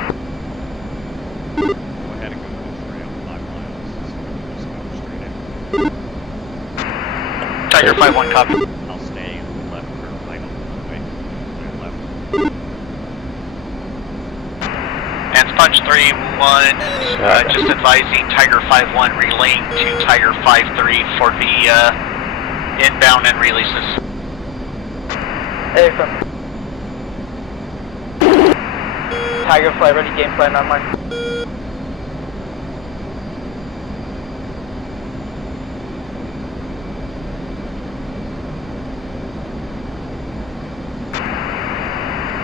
Tiger 5-1 copy. I'll stay left for final runway. Left. And Sponge 3-1, just advising Tiger 5-1 relaying to Tiger 5-3 for the inbound and releases. Hey, from Tiger flight ready, game plan online.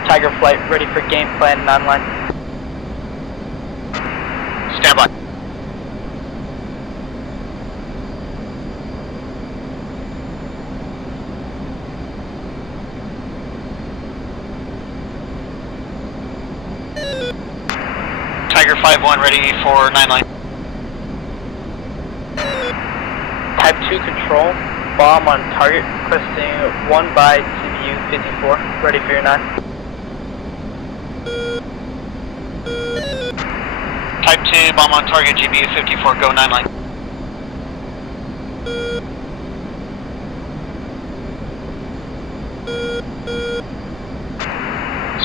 Tiger flight ready for game plan and online. Stand by. Tiger 5-1 ready for 9-line. Type 2 control, bomb on target, requesting 1 by CPU 54, ready for your 9. Type 2, bomb on target, GBU-54, go 9 line.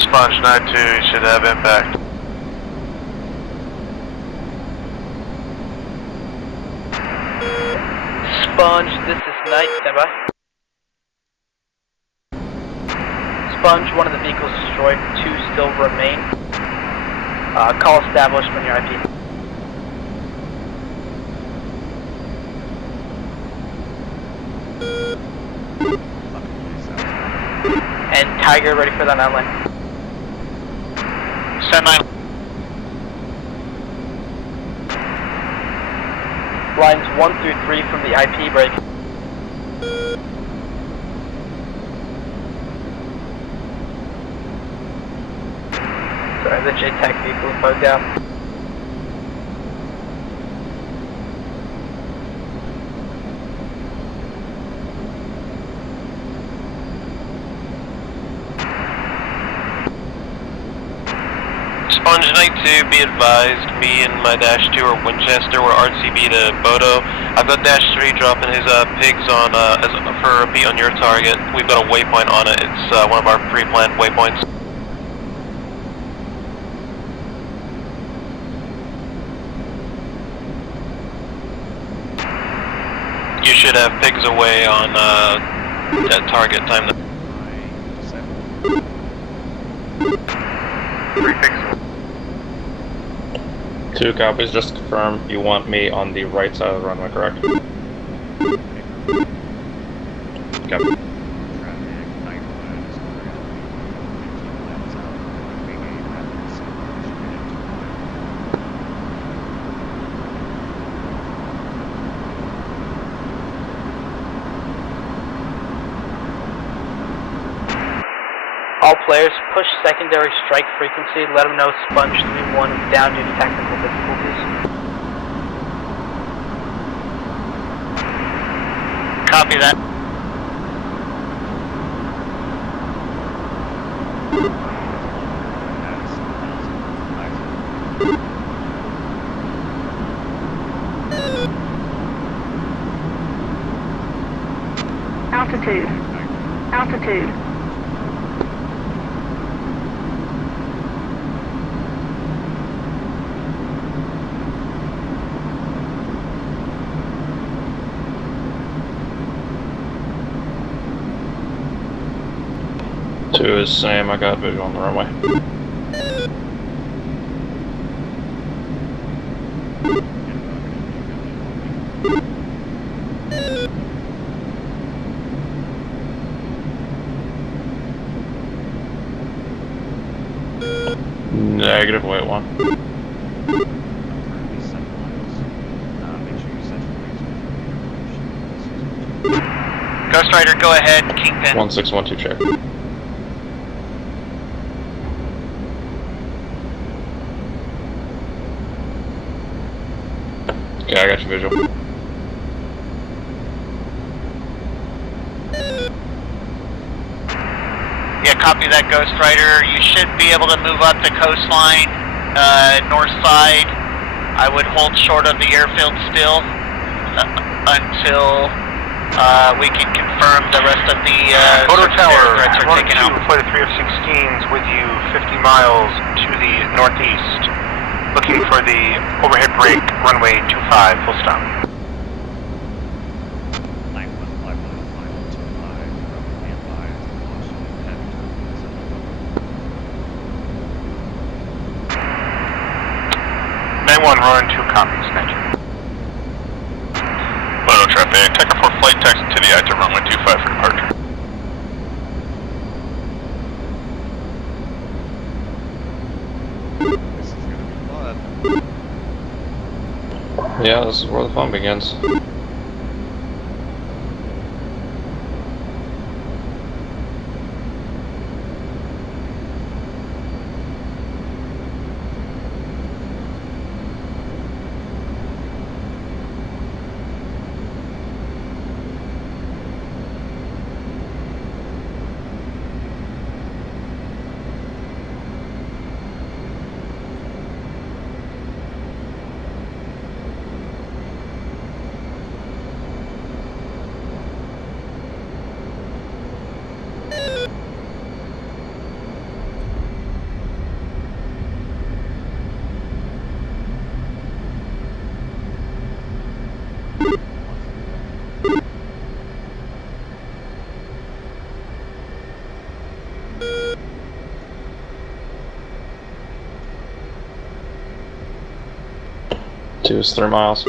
Sponge 9-2, you should have impact. Sponge, this is Knight, stand by. Sponge, one of the vehicles destroyed, 2 still remain. Call established when your IP. And Tiger, ready for that outline. Stand 9. Lines 1 through 3 from the IP break. Sorry, the JTAC vehicle is bugged out. Sponge Knight 2, be advised, me and my Dash 2 are Winchester, we're RCB to Bodo. I've got Dash 3 dropping his pigs on for a beat on your target. We've got a waypoint on it, it's one of our pre-planned waypoints. You should have pigs away on that target time. 3 pigs. 2 copies, just confirm you want me on the right side of the runway, correct? Copy. All players, push secondary strike frequency, let them know Sponge 3-1 is down due to technical difficulties. Copy that. Altitude. Altitude. Two is same, I got visual on the runway. Negative, wait 1. Ghost Rider, go ahead, Kingpin. 1612 check. Yeah, I got your visual. Yeah, copy that, Ghost Rider. You should be able to move up the coastline, north side. I would hold short of the airfield still until we can confirm the rest of the Bodo Tower, threats are taken out. flight of 3 F-16s with you 50 miles to the northeast, looking for the overhead brake, runway 25, full stop. One run 2 copies, thank you. Bodo traffic, Tecker 4 flight taxi to the active runway 25 for departure. This is gonna be fun. Yeah, this is where the fun begins. 2 is 3 miles.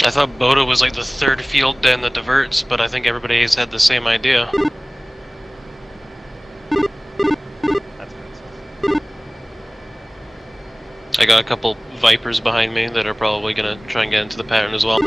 I thought Boda was like the 3rd field then the diverts, but I think everybody has had the same idea. I got a couple Vipers behind me that are probably gonna try and get into the pattern as well.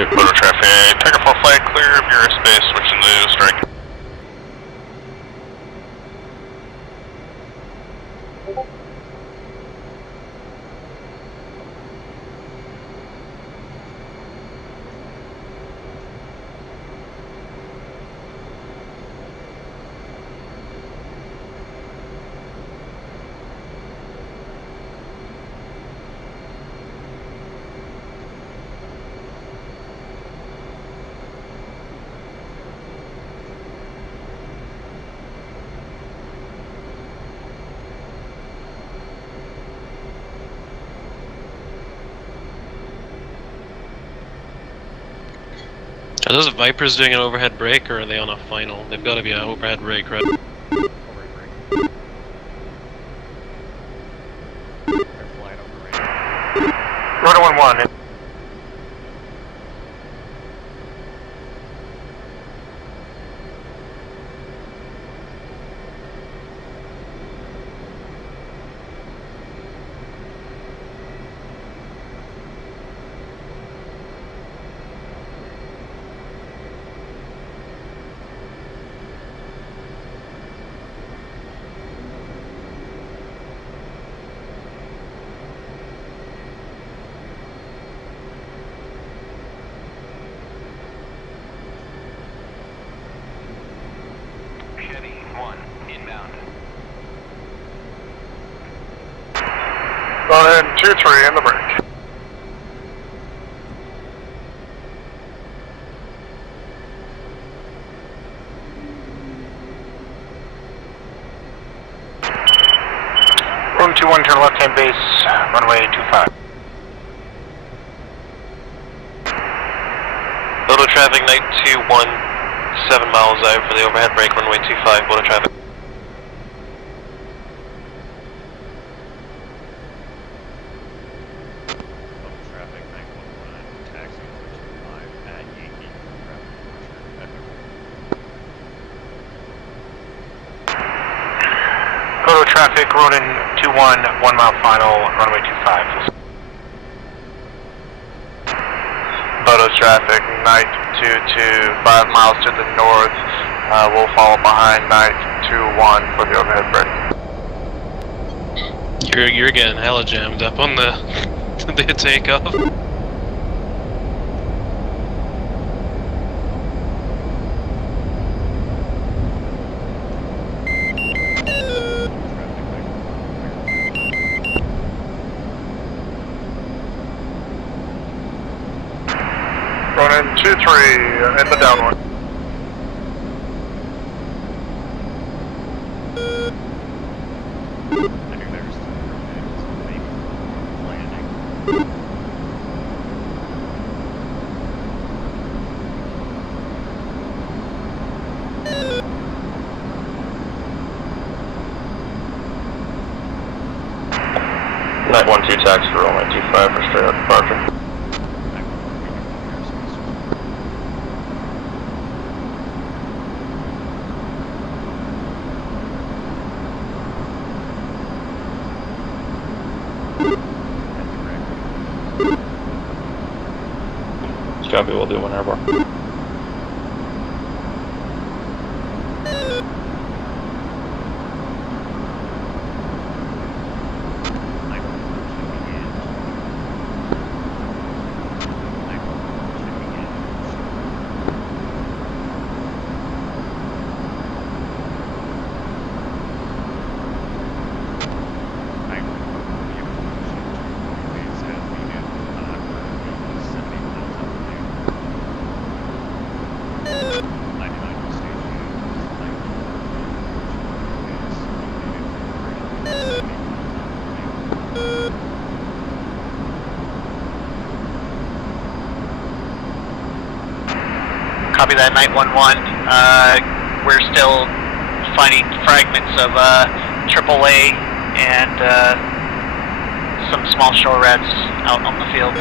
Motor traffic, take a full flight, clear of your airspace, switching to strike. Are those Vipers doing an overhead brake, or are they on a final? They've got to be an overhead brake, right? Runway 1. Running 2-3 in the break. Room 21 to left-hand base, runway 25. Motor traffic, night 21, 7 miles out for the overhead brake, runway 25, motor traffic. Traffic, Ronin 21, 1 mile final, runway 25. Photos traffic, night 22, 5 miles to the north. We'll follow behind night 21 for the overhead break. You're getting hella jammed up on the the takeoff. Running 2-3 in the downwind. Night 1 2 tax for runway 25 for straight out departure. Copy, we'll do one airborne. Copy that, Night 1-1. We're still finding fragments of AAA and some small shore rats out on the field.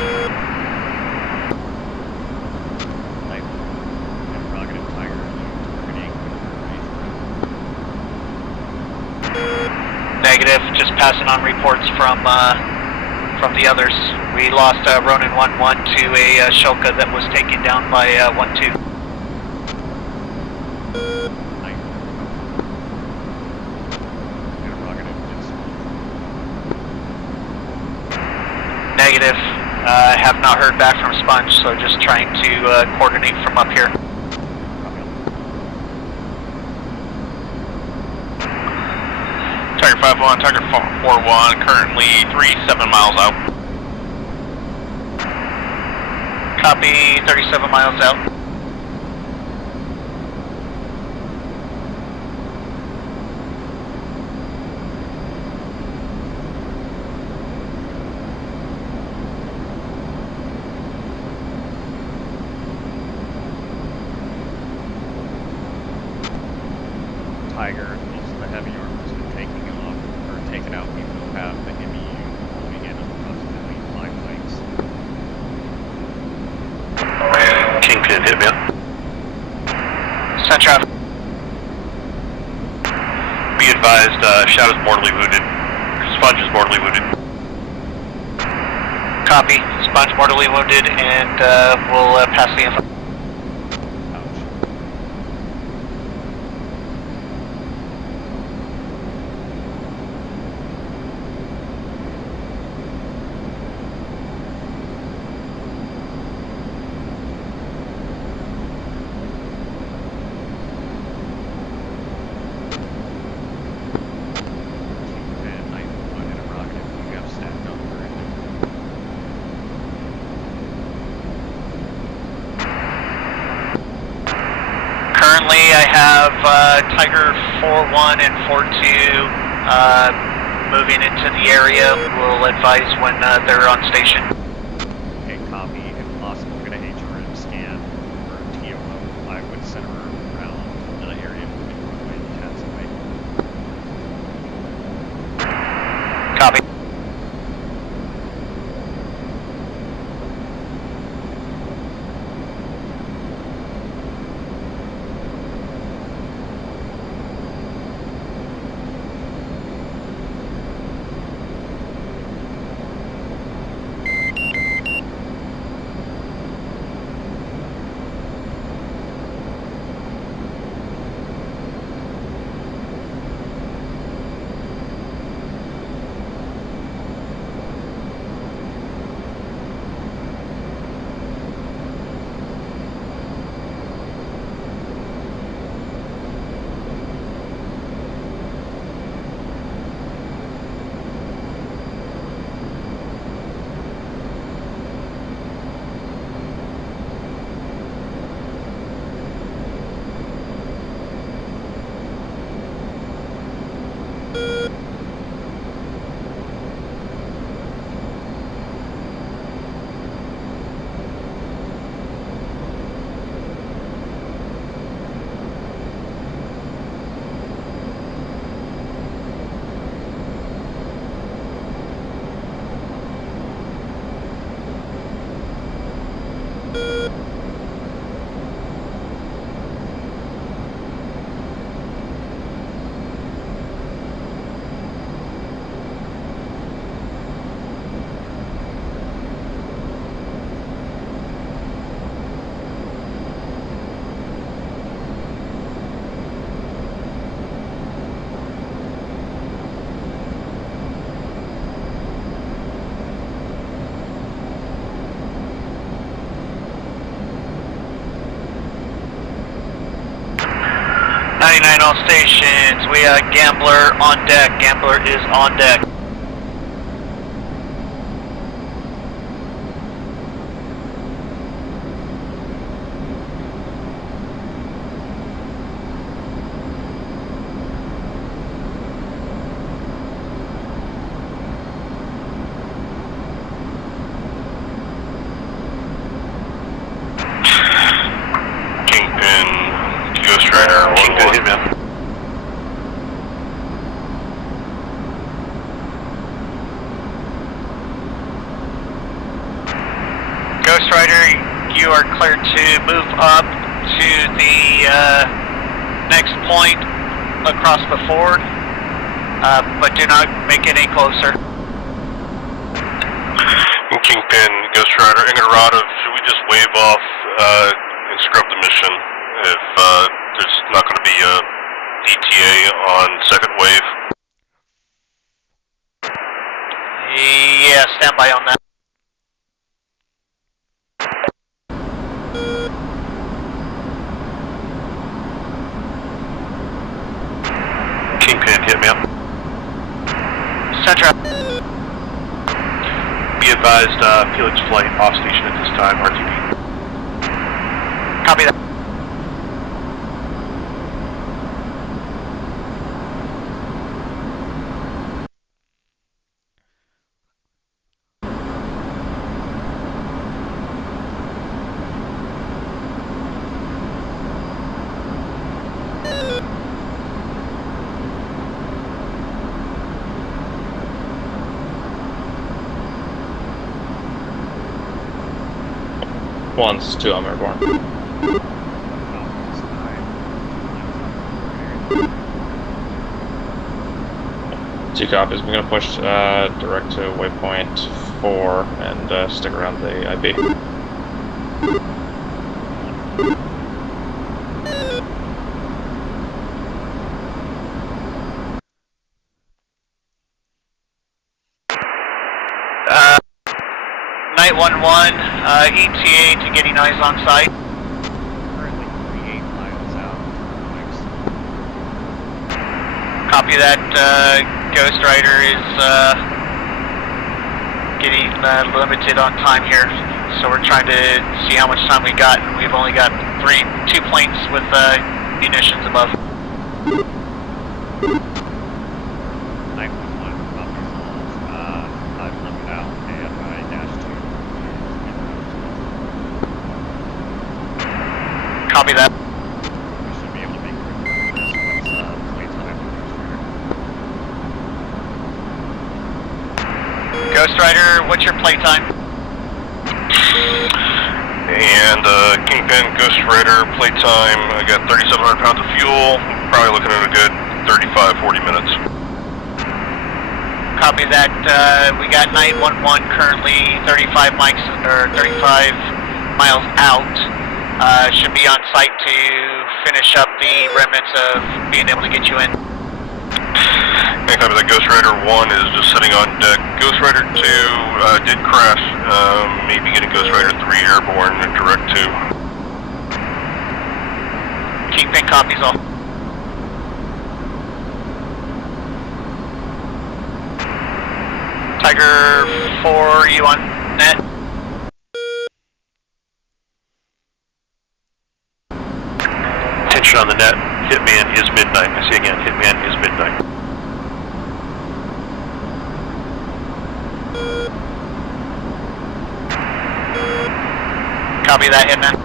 Negative, just passing on reports from the others. We lost Ronin 1-1 to a Shulka that was taken down by 1-2. Negative. Have not heard back from Sponge, so just trying to coordinate from up here. Tiger 5-1, Tiger 4-1, currently 37 miles out. Copy, 37 miles out. Tiger, most of the heavy armor has been taken out. People who have the MU moving in approximately 5 legs. Kingpin, hit me up. Send traffic. Be advised, Shadow's mortally wounded. Sponge is mortally wounded. Copy. Sponge mortally wounded, and we'll pass the info. I have Tiger 4-1 and 4-2 moving into the area. We'll advise when they're on station. Okay, copy. If possible, get a HRM scan for TOO. I would center around the area moving runway and taxi. Copy. 99 all stations. We got Gambler on deck. Gambler is on deck. You are cleared to move up to the next point across the ford, but do not make it any closer. Kingpin, Ghost Rider, Ingerada, should we just wave off and scrub the mission if there's not going to be a DTA on second wave? Yeah, stand by on that. Kingpin, hit me up. Central. Be advised, Felix flight off station at this time, RTB. Copy that. Once, 2, I'm airborne. Two copies. We're going to push direct to waypoint 4 and stick around the IB. Night 1-1, ETA to getting eyes on site. Currently 48 miles out. Copy that. Ghost Rider is getting limited on time here, so we're trying to see how much time we got. We've only got 2 planes with munitions above. 911 copies all. I've left out AFI-2. Copy that. We should be able to make quick work of this once playtime Ghost Rider, what's your playtime? And Kingpin, Ghost Rider, playtime, I got 3,700 pounds of fuel, probably looking at a good 35-40 minutes. Copy that. We got 911 currently 35 miles out. Should be on site to finish up the remnants of being able to get you in. And copy that. Ghost Rider 1 is just sitting on deck. Ghost Rider 2 did crash. Maybe getting Ghost Rider 3 airborne and direct 2. Kingpin copies all. Tiger 4, you on net? Attention on the net. Hitman is midnight. I say again, Hitman is midnight. Copy that, Hitman.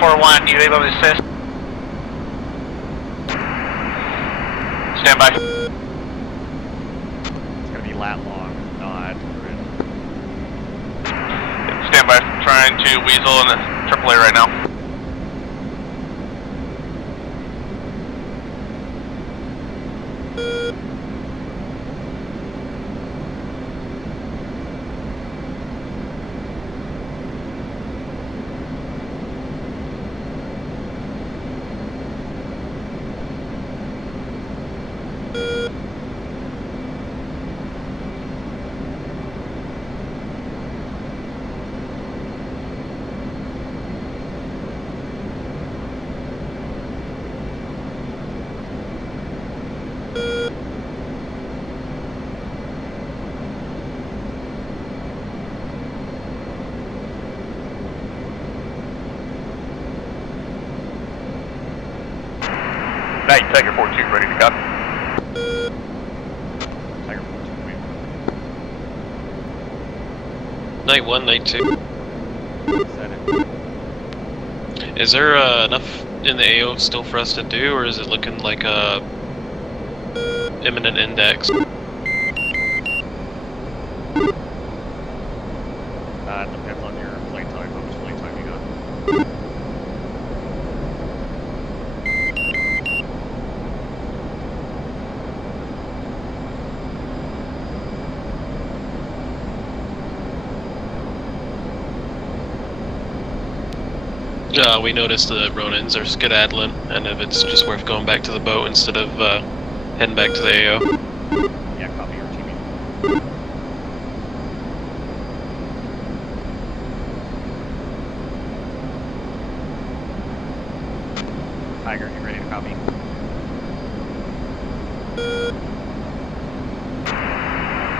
4-1, you able to assist? Stand by. It's gonna be lat long, not grid. Stand by. Trying to weasel in AAA right now. Night, Tiger 4-2, ready to copy. Tiger 4-2, wait. Night 1, Night 2. Is that it? Is there enough in the AO still for us to do, or is it looking like a imminent index? Depends on your flight time, how much flight time you got. We noticed the Ronins are skedaddling, and if it's just worth going back to the boat instead of heading back to the AO. Yeah, copy your TV. Tiger, you ready to copy?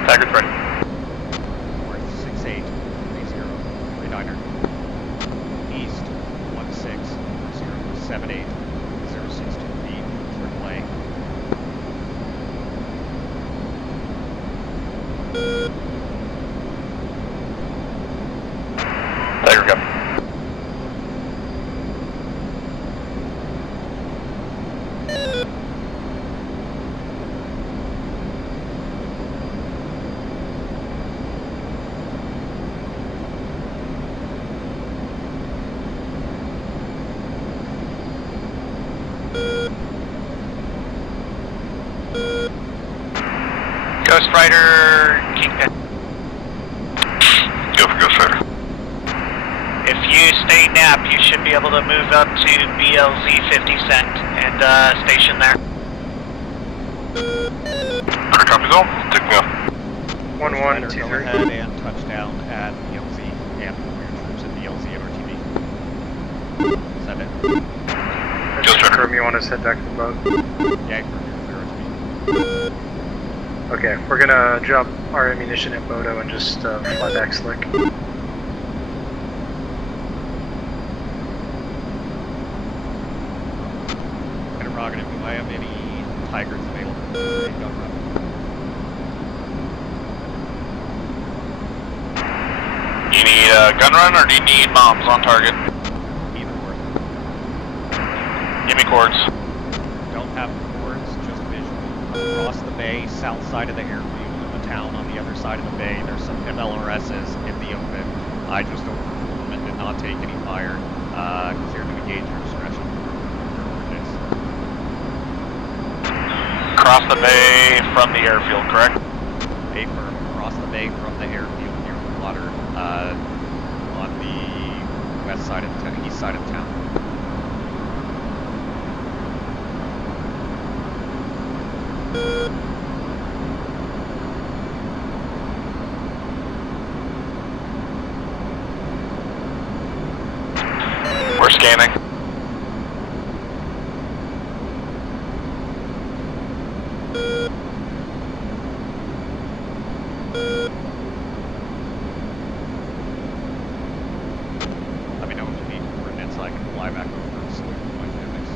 Tiger's ready. North 68, 30, 39er. East 16, 078, 062 feet, AAA. Tiger, go. Ghost Rider, Kingpin. Go for Ghost Rider. If you stay nap, you should be able to move up to BLZ 50 cent and station there. Clear copy zone. Take me off. 1-1, go ahead and touchdown at BLZ and move your troops at BLZ and RTB. Send it. Ghost Rider. You want us to head back to the boat? Yeah, clear RTB. Okay, we're gonna drop our ammunition at Bodo and just fly back slick. Interrogative, do I have any Tigers available? They don't have. You need a gun run or do you need bombs on target? Either or. Give me cords. Don't have cords, just visual. Across the bay, south side of the airfield, in the town on the other side of the bay, there's some MLRSs in the open. I just overruled them and did not take any fire, because you're going to gauge your discretion. Across the bay from the airfield, correct? Bay firm, across the bay from the airfield near the water, on the west side of the east side of town. We're scanning. Let me know if you need coordinates so I can fly back over and salute my families.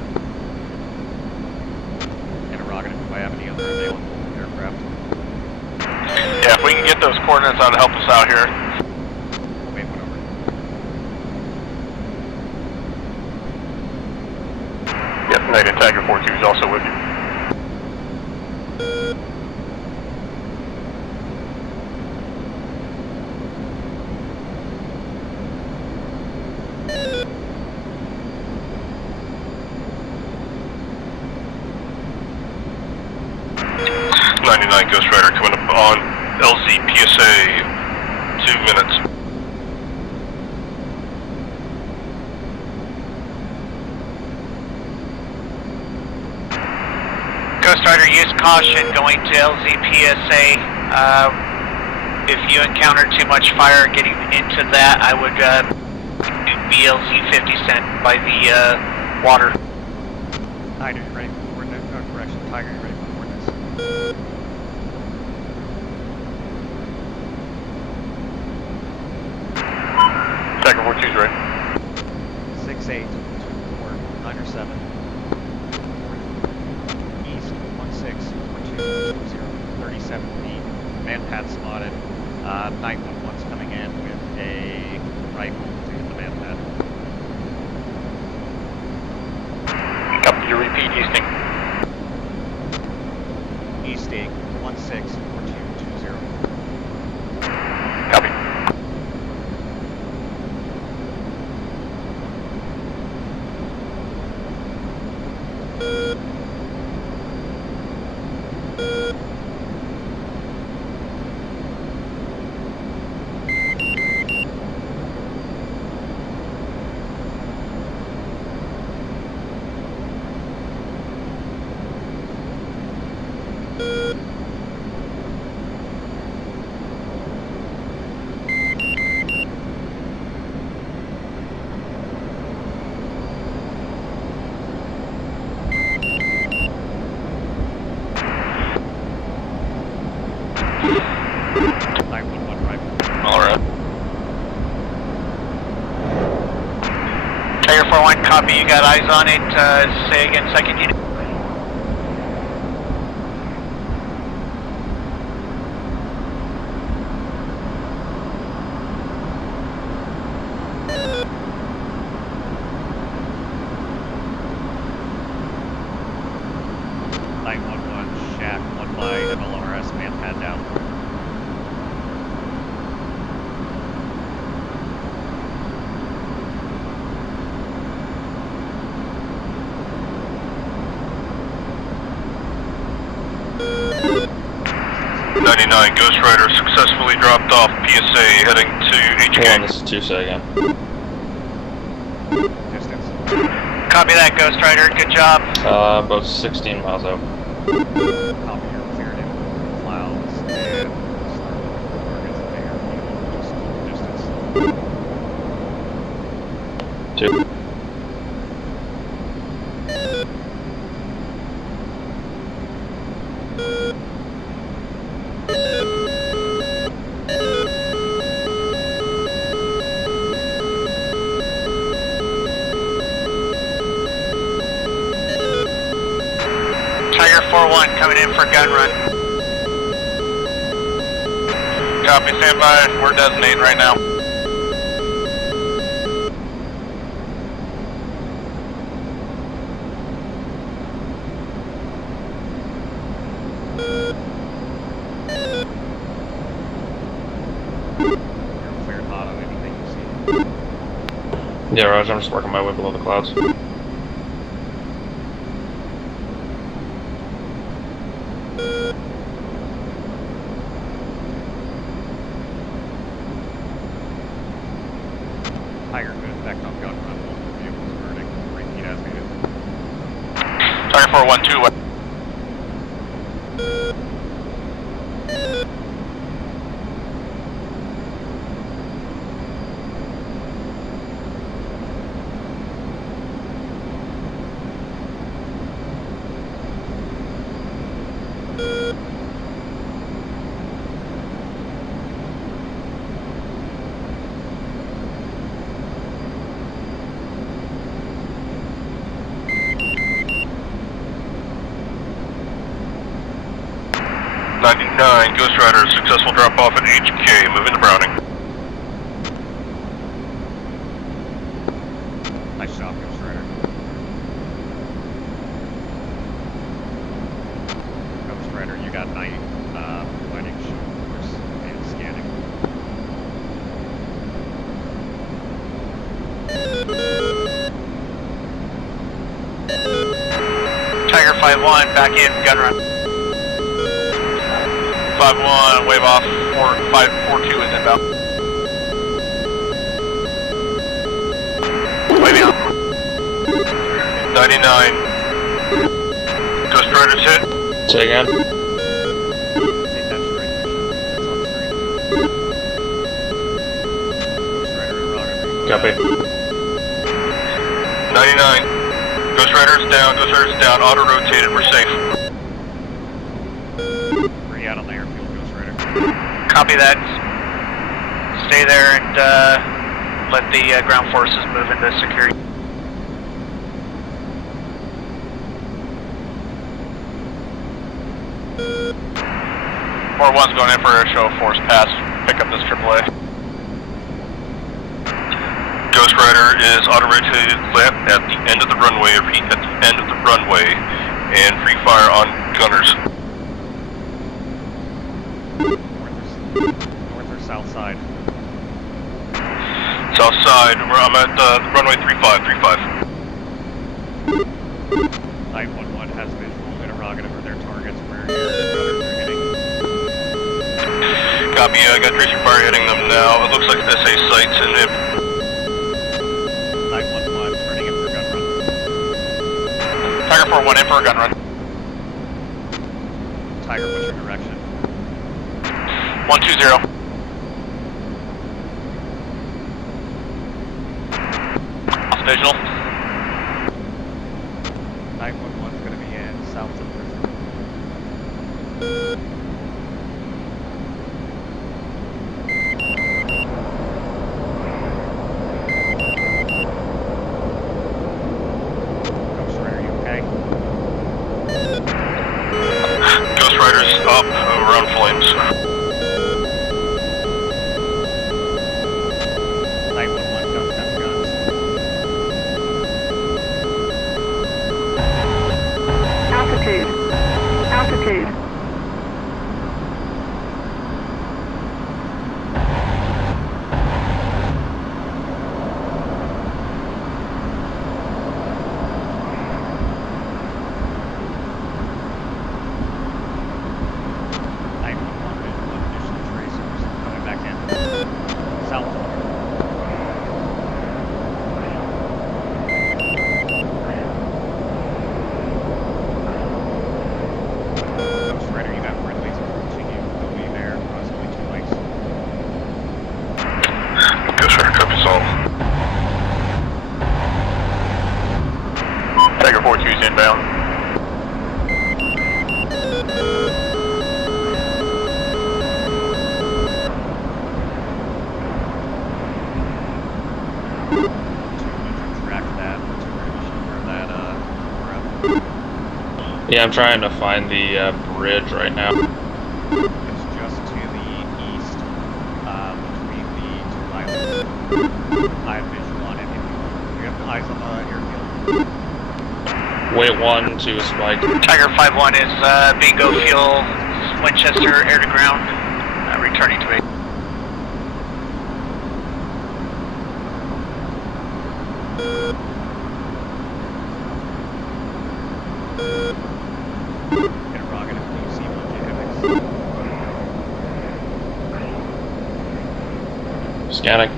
Interrogative, do I have any other available aircraft? Yeah, if we can get those coordinates, that would help us out here. Wait, whatever. Night and Tiger 42 is also with you. Ghost Rider coming up on LZ PSA, 2 minutes. Ghost Rider, use caution going to LZ PSA. If you encounter too much fire getting into that, I would do BLZ 50 cent by the water. Tiger, you ready for Hornets? Correction, Tiger, you ready for Hornets? Tiger 42 is ready. 6-8, 2-4, 9-7. East, 1-6, 37 feet. Manpad spotted. 911's coming in with a rifle to hit the manpad. Copy, you repeat easting. Easting, 164220. Copy. Copy, you got eyes on it. Say again, second unit. Shack, 1 by MLRS, manpad down. Ghost Rider successfully dropped off PSA heading to HK. Hold on, this is Tuesday again. Distance. Copy that, Ghost Rider. Good job. About 16 miles out. Copy, you're cleared in clouds and start targets at the airfield. Just keep distance. 2. Tiger 4-1 coming in for gun run. Copy, stand by. We're designating right now. You're cleared hot on anything you see. Yeah, Roger, I'm just working my way below the clouds. Tiger, good effect on gun run. Multiple vehicles burning. Repeat as needed. Tiger 412. Ghost Rider, successful drop off at HK, moving to Browning. Nice job, Ghost Rider. 5-1, back in, gun run. 5-1, wave off. 5-4-2 is inbound. Waving out. 99. Ghost Riders hit. Say again. Take that straight mission. It's on screen. Ghost Rider and Rocket. Copy. 99. Ghost Riders down, auto-rotated, we're safe. Free out on the airfield, Ghost Rider. Copy that. Stay there and let the ground forces move into security. One's going in for a show of force pass. Pick up this AAA. Ghost Rider is auto-rotated left at the end of the runway, repeat, at the end of the runway, and free fire on gunners. North or south side? South side, I'm at runway 35. 911 has visual interrogative of their targets where your gunners are hitting. Copy, I got tracer fire hitting them now. It looks like SA sites and if 911 turning in for gun run. Tiger 4-1 in for a gun run. Tiger, what's your direction? 120. Off visual. 911's going to be in south of the prison. Ghost Rider, you okay? Ghost Rider's up, around flames. 911 guns. Altitude. Tiger 4-2's inbound. Yeah, I'm trying to find the bridge right now. It's just to the east, between the two islands. I have visual on it. Do you have eyes on the airfield? Wait 1 to spike. Tiger 5-1 is bingo fuel, Winchester air to ground, returning to base. Interrogative, do you see one JTAC? Scanning.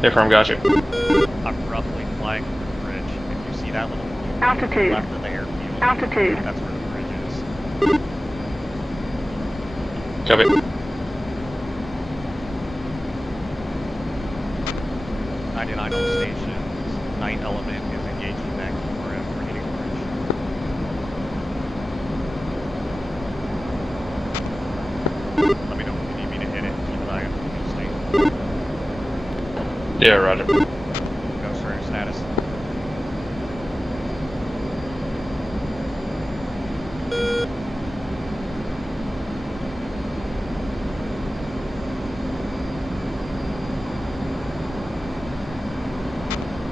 Affirm, got you. I'm roughly flying over the bridge. If you see that little Altitude. left of the airfield, Altitude. that's where the bridge is. Copy. '99 all stations. Night element is engaging back for hitting the bridge. Let me know if you need me to hit it. Keep an eye on the state. Yeah, roger. Ghost Rider status.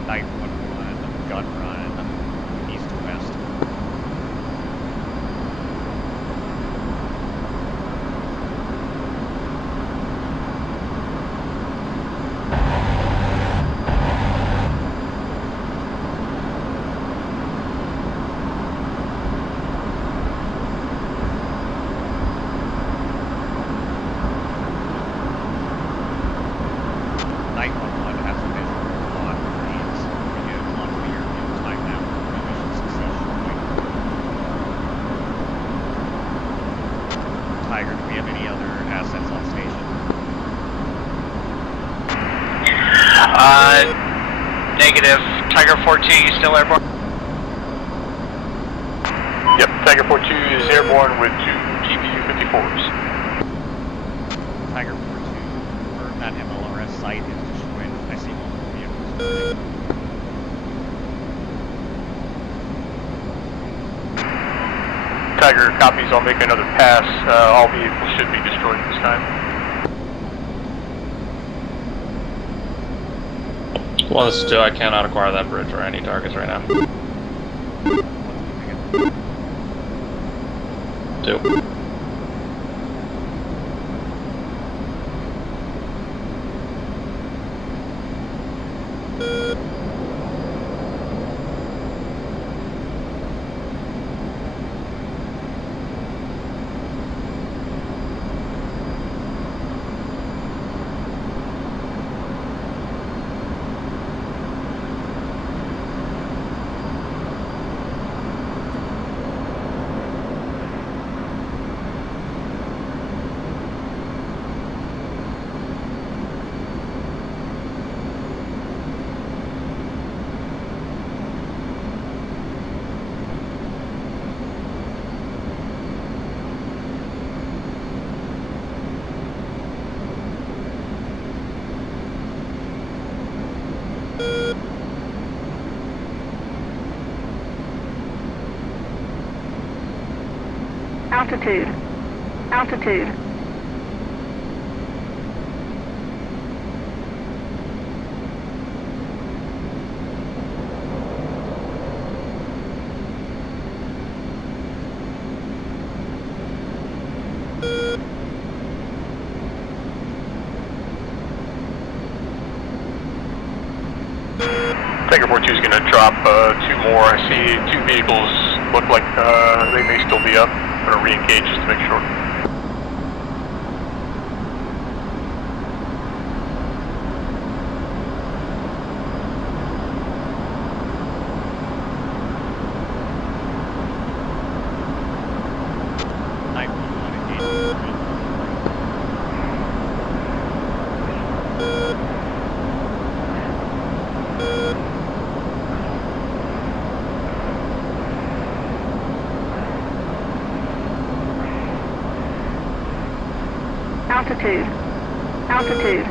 Night 1-1, gun run, east to west. Negative. Tiger 4-2, you still airborne? Yep, Tiger 4-2 is airborne with 2 GBU-54s. Tiger 4-2, confirm that MLRS site is destroyed. I see multiple vehicles. Tiger copies, I'll make another pass. All vehicles should be destroyed this time. Well, this is 2. I cannot acquire that bridge or any targets right now. 2. Altitude. Altitude. Tiger 4-2 is going to drop 2 more. I see 2 vehicles look like they may still be up. I'm going to re-engage just to make sure. Altitude. Altitude.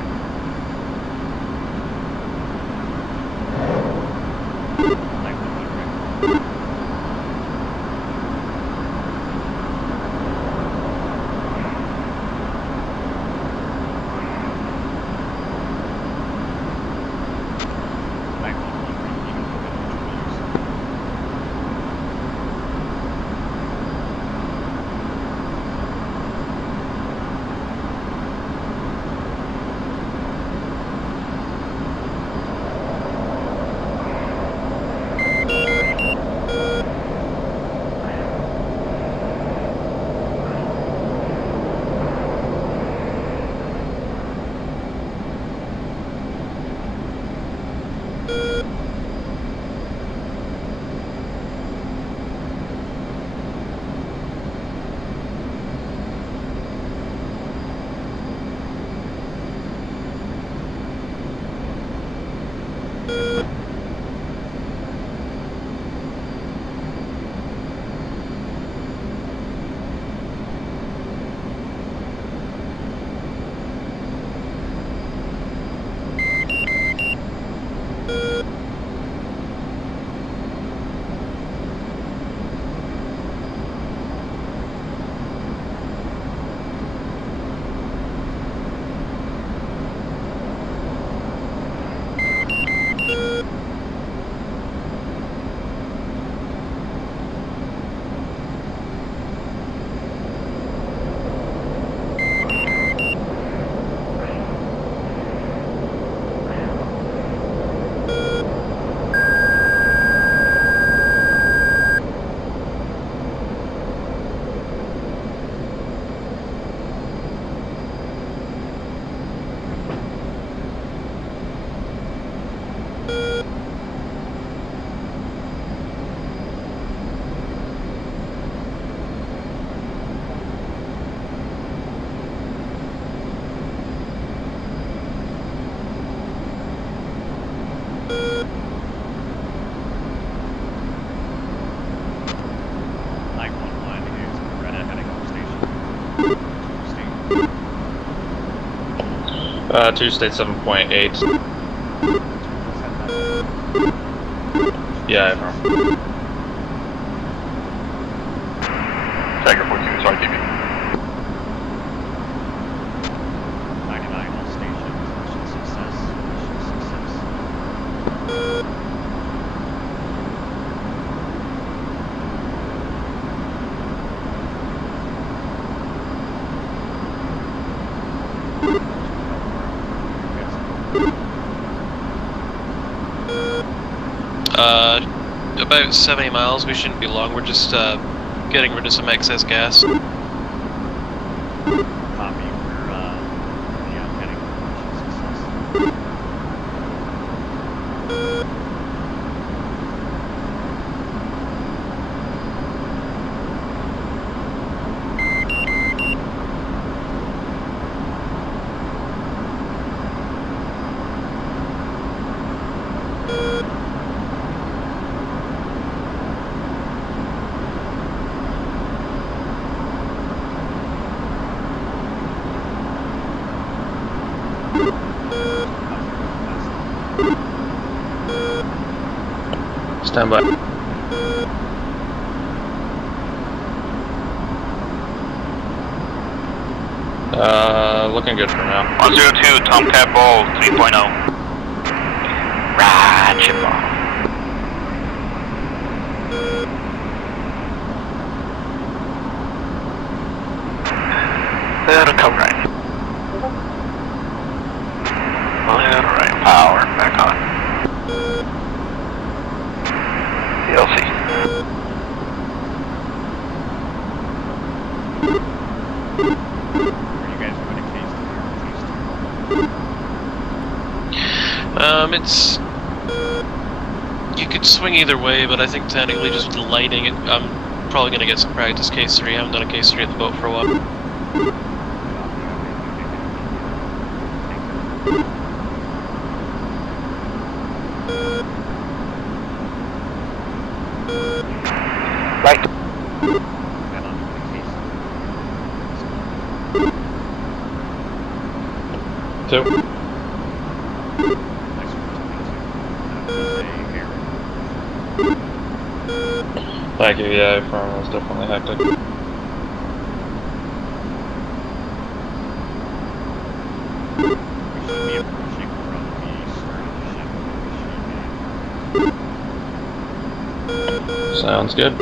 2 state 7.8. Yeah, I know. Tiger 42, sorry, TV. 99 all stations. Mission success. Mission success. About 70 miles, we shouldn't be long, we're just getting rid of some excess gas. Copy, we're heading for mission success. Stand by. Looking good for now. 102, Tomcat Ball 3.0. Roger ball. That'll come right. Alright, power back on. DLC. It's... You could swing either way, but I think technically just lighting it, I'm probably going to get some practice case 3. I haven't done a case 3 at the boat for a while. Right. 2. Thank you, yeah, Firm was definitely hectic. We should be approaching from the ship. Sounds good.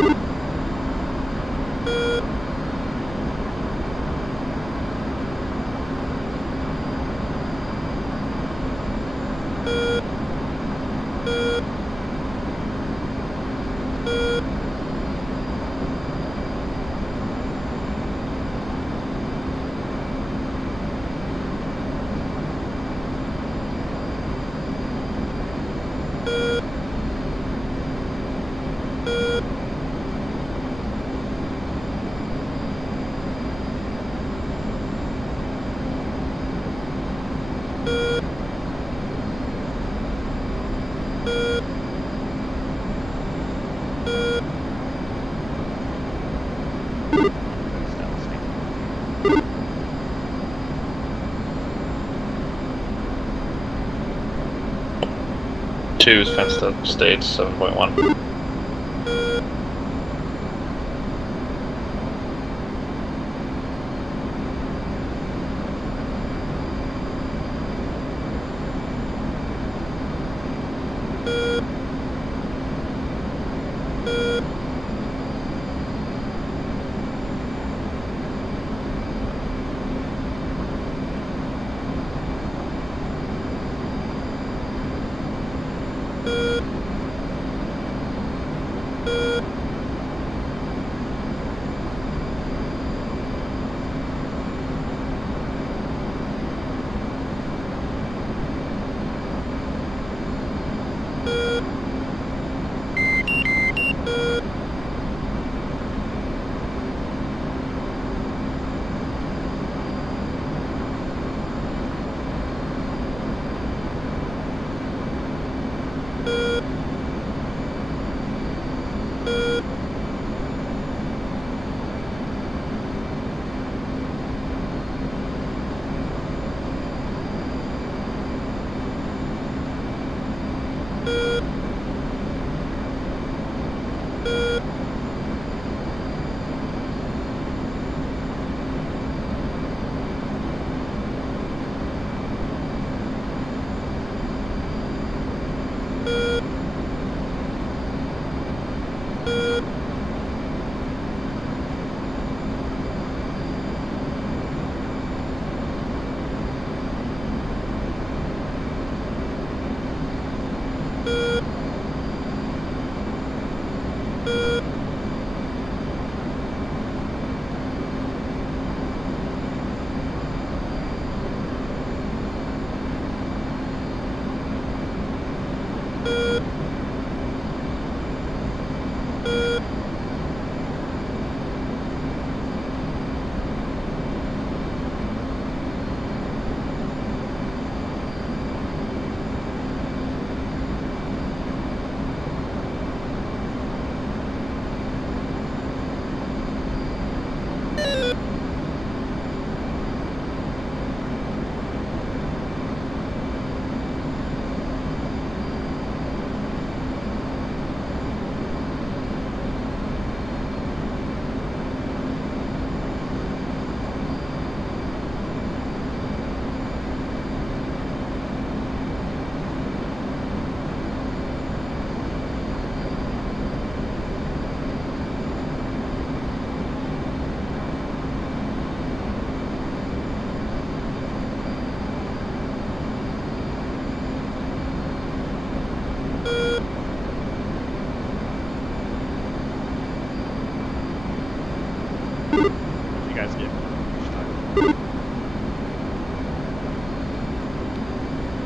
Two is fenced up stage 7.1.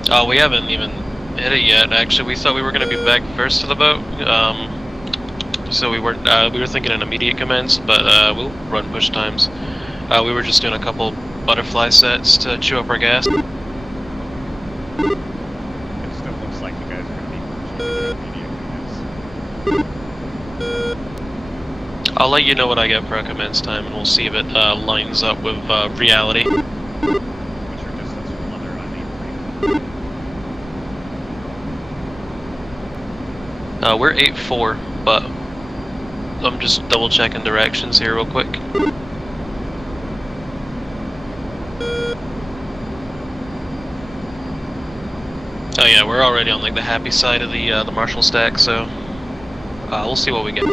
Oh, we haven't even hit it yet. Actually, we thought we were going to be back first to the boat. So we were thinking an immediate commence, but we'll run push times. We were just doing a couple butterfly sets to chew up our gas. It still looks like you guys are going to be pushing immediate commence. I'll let you know what I get for a commence time, and we'll see if it lines up with reality. What's your distance from Leather on 8-3? We're 8-4, but I'm just double checking directions here real quick. Oh yeah, we're already on like the happy side of the Marshall stack, so we'll see what we get.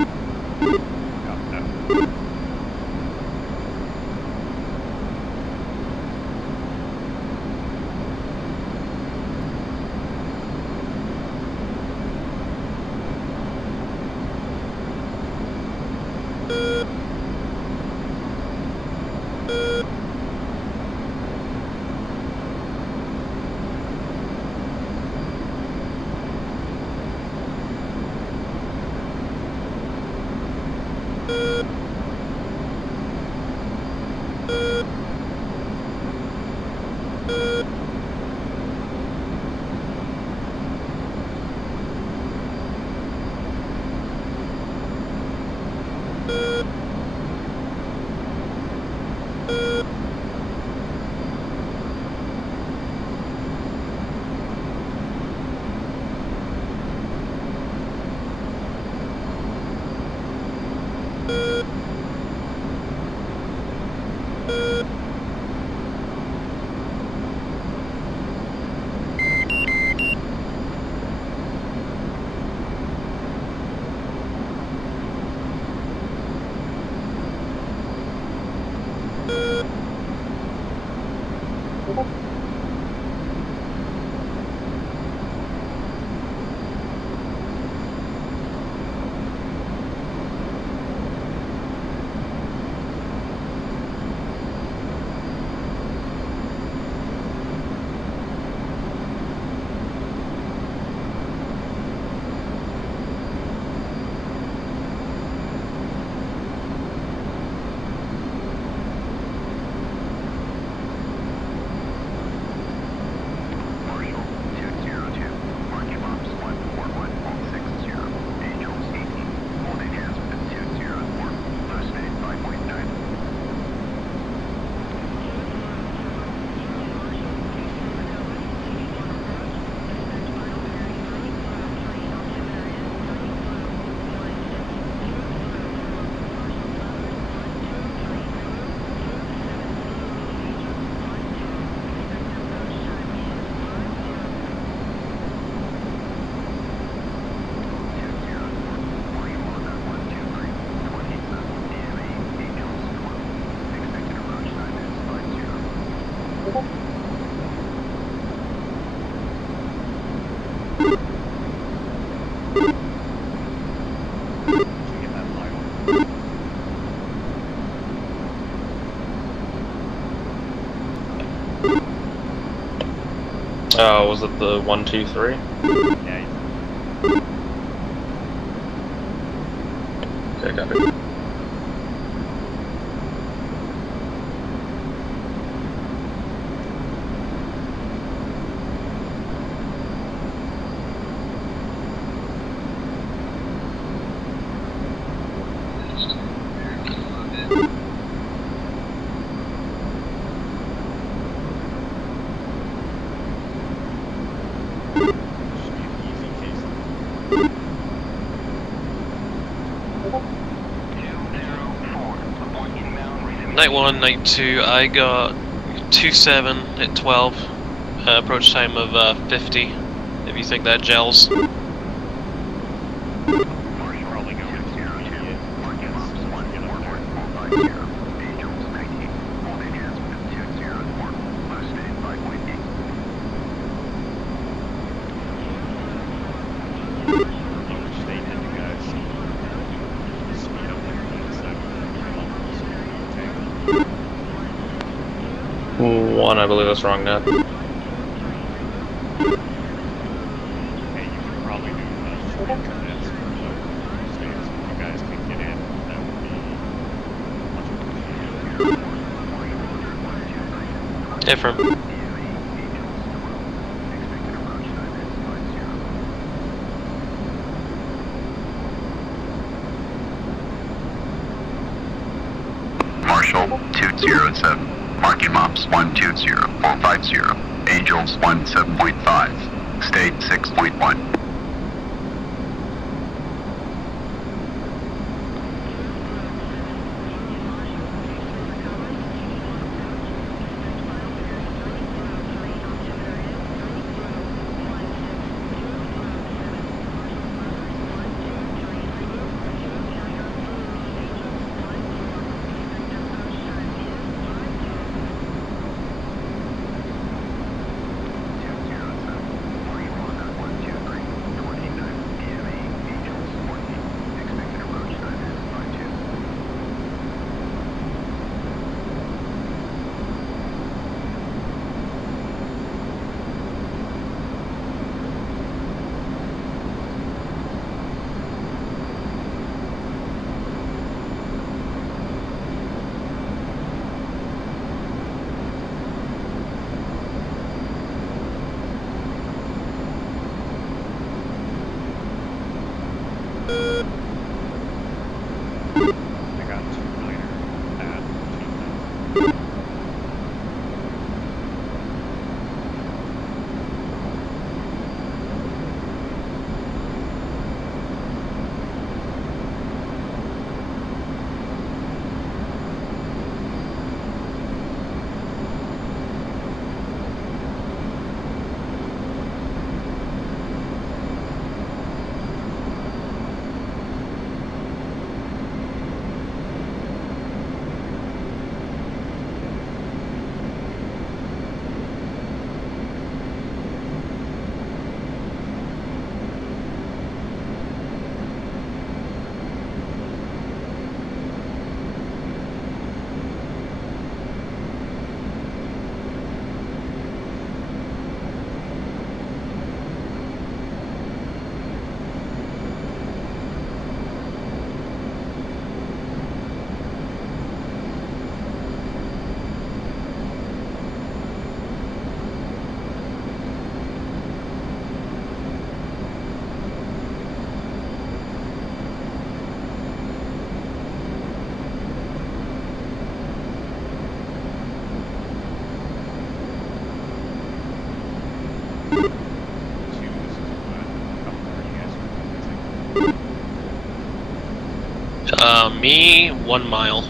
Oh, was it the 123? Yeah. Okay, copy. Night 1, Night 2, I got 2-7 at 12, approach time of 50, if you think that gels. One, I believe that's wrong, Ned. Hey, you should probably do Turbulence for the states. If you guys can get in, that would be much appreciated. Different. Marshall 207. Marking Mops 120450. Angels 17.5. State 6.1. Me, 1 mile.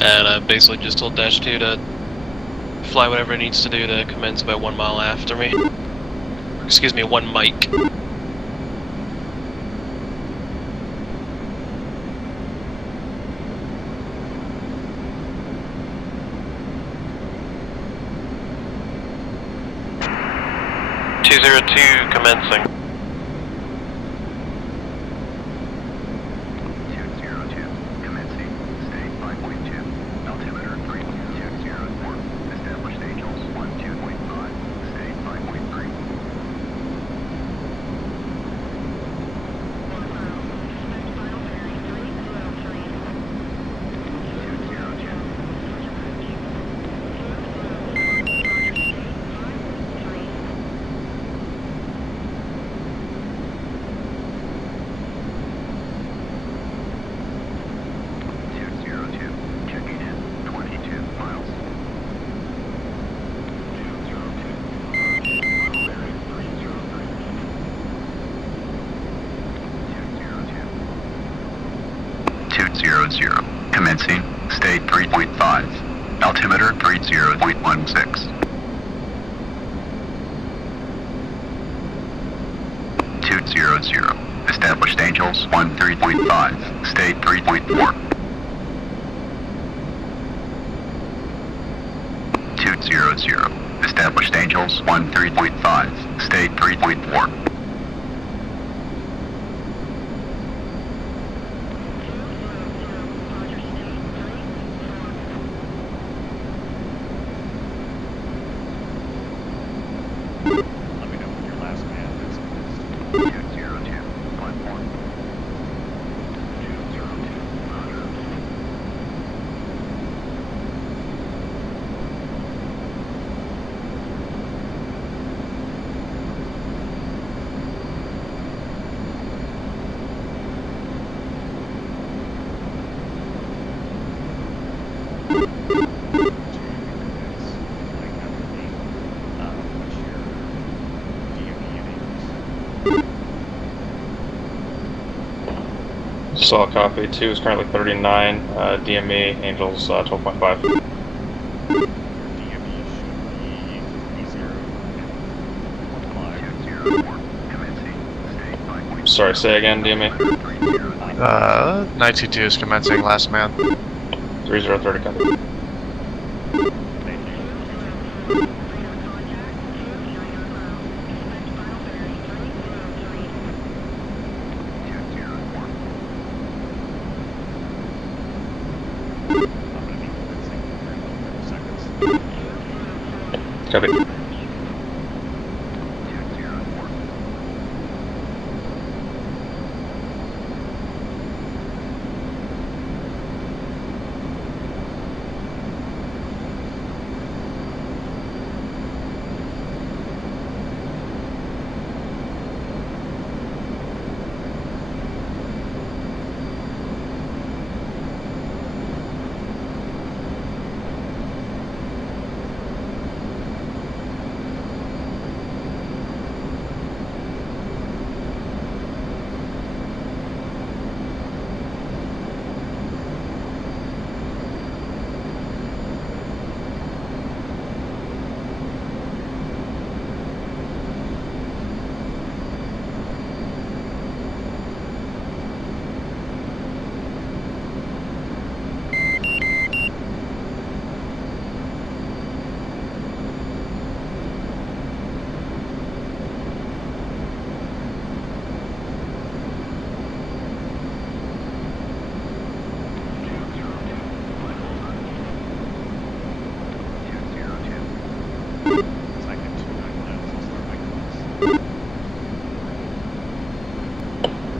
And I basically just told Dash 2 to fly whatever it needs to do to commence about 1 mile after me. Excuse me, 1 mic. Commencing. 202, commencing, state 5.2, altitude state 3.5, altimeter 30.16. 200, established Angels 13.5, state 3.4. 200, established Angels 13.5, state 3.4. Saw copy. 2 is currently 39. DME Angels 12.5. Sorry, say again, DME. 922 is commencing, last man. 3030 copy. Copy.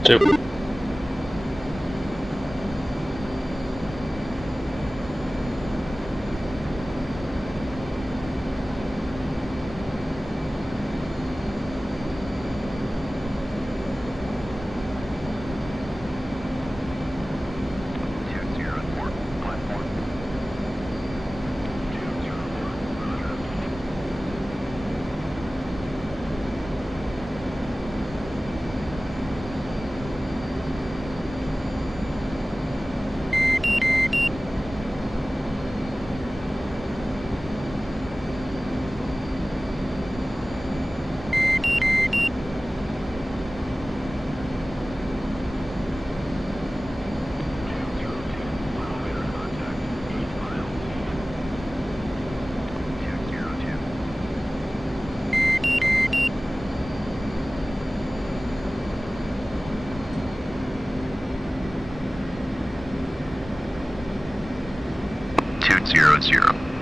Two.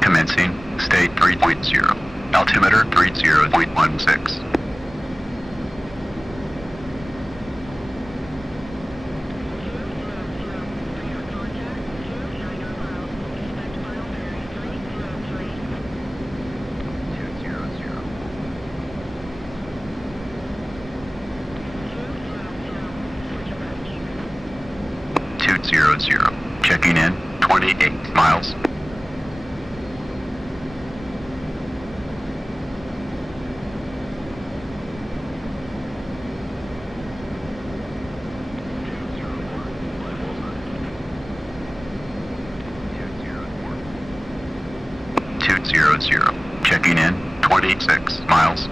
Commencing, state 3.0, altimeter 30.16. Checking in, 28 miles. 36 miles.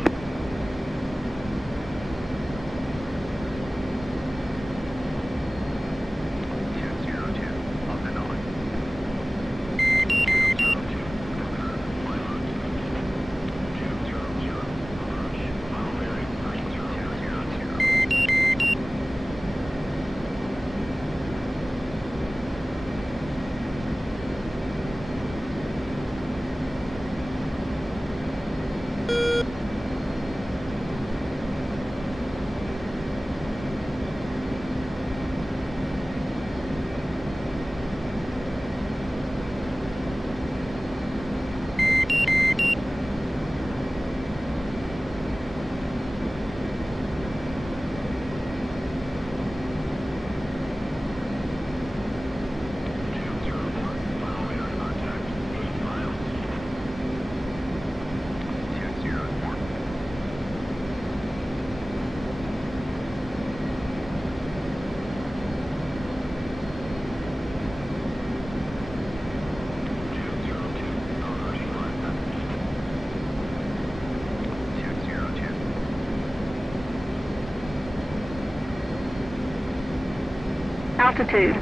Altitude.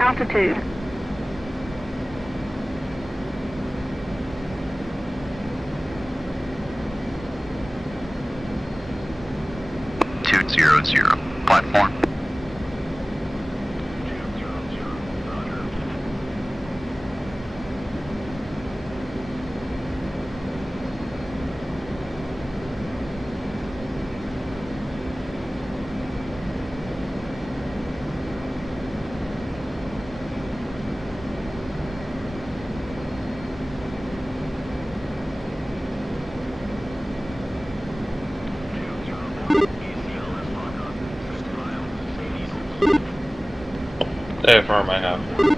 Altitude. Platform. Affirm, I have.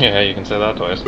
Yeah, you can say that twice.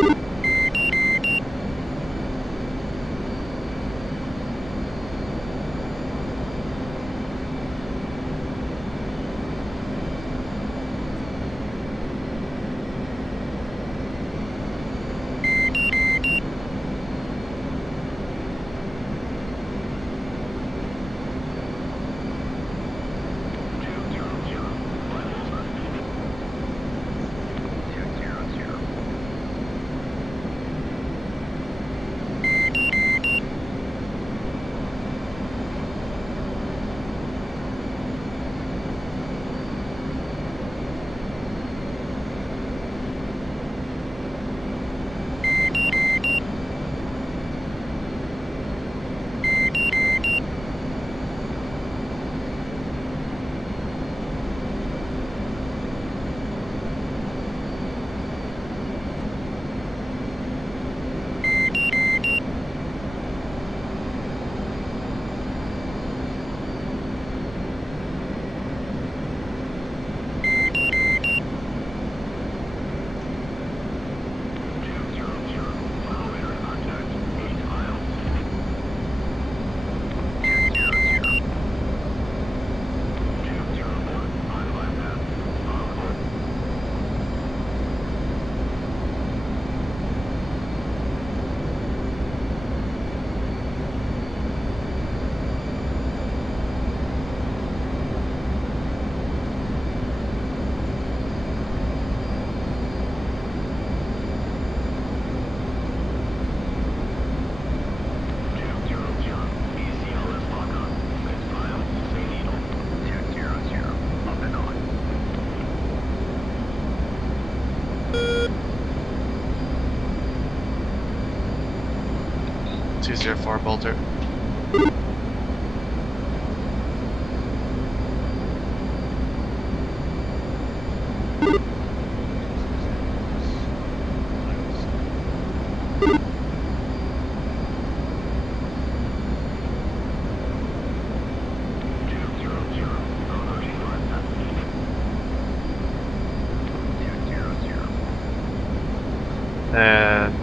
204 Bolter. And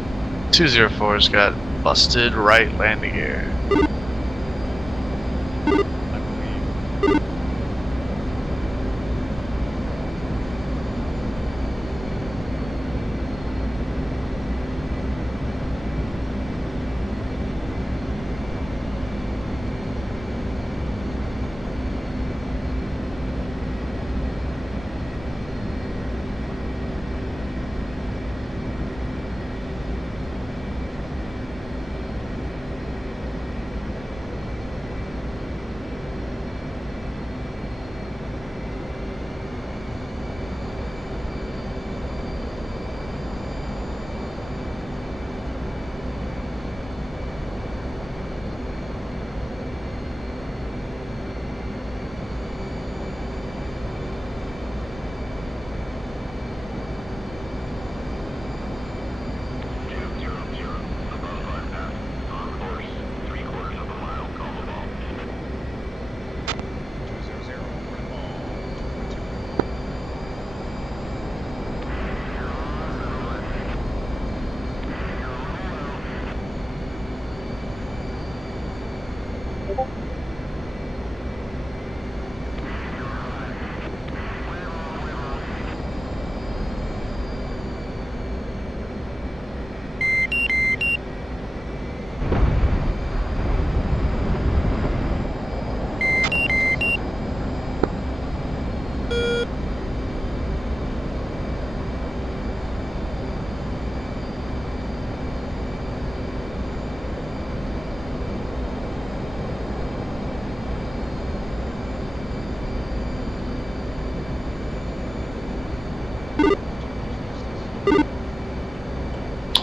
204's got busted right landing gear.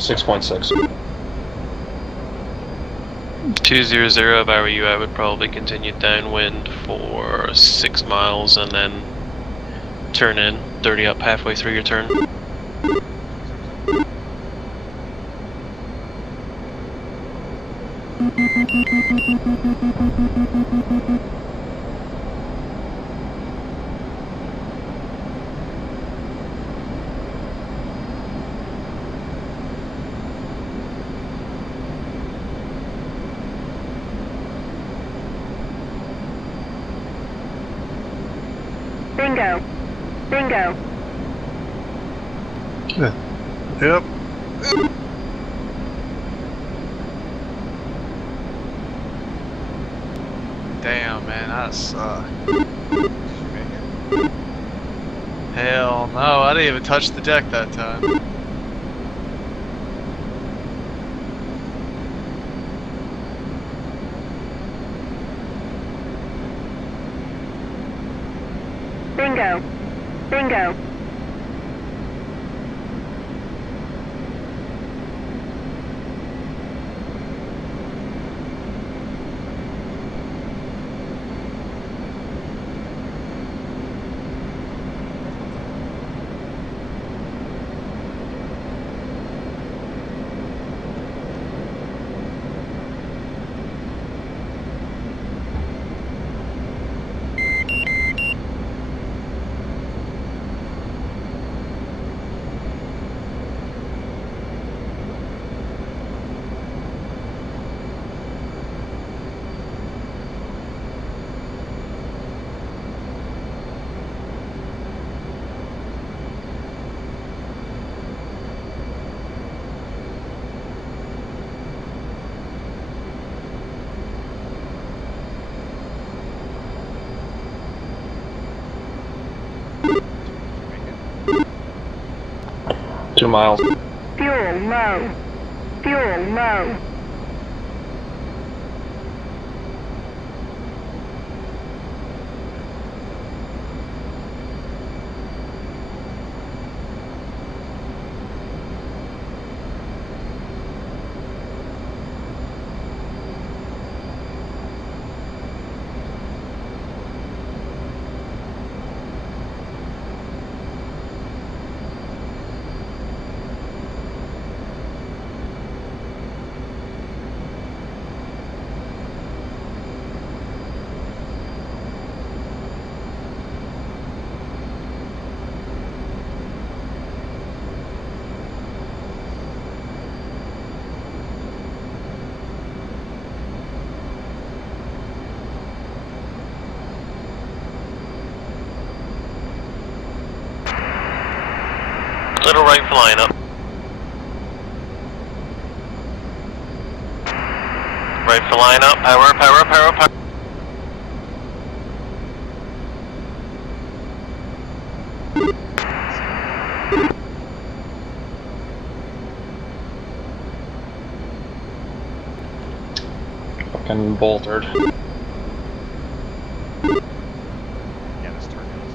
.6. 200, if I were you, I would probably continue downwind for 6 miles and then turn in, 30 up halfway through your turn. Bingo. Bingo. Yep. Damn, man, that sucked. Hell no, I didn't even touch the deck that time. Bingo. Bingo. Miles. Fuel low. Fuel low. Little right for lineup. Right for lineup. Power, power, power, power. Fucking boltered.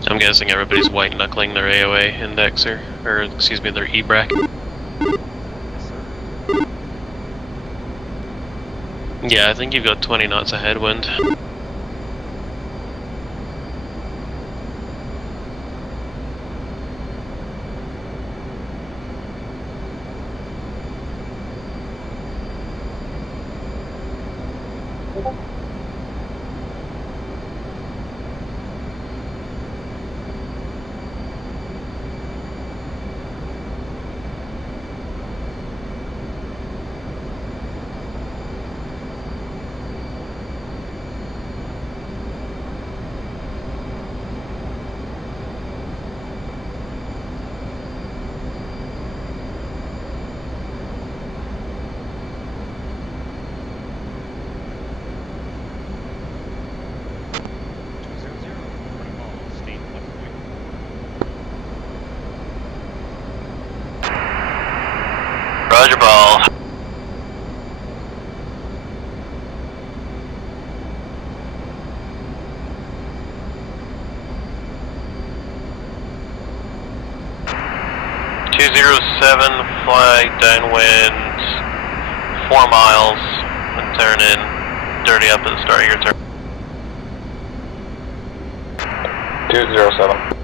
I'm guessing everybody's white knuckling their AOA indexer, or excuse me, their E-brack. Yeah, I think you've got 20 knots of headwind. Roger ball. Fly downwind 4 miles and turn in dirty up at the start of your turn. 207.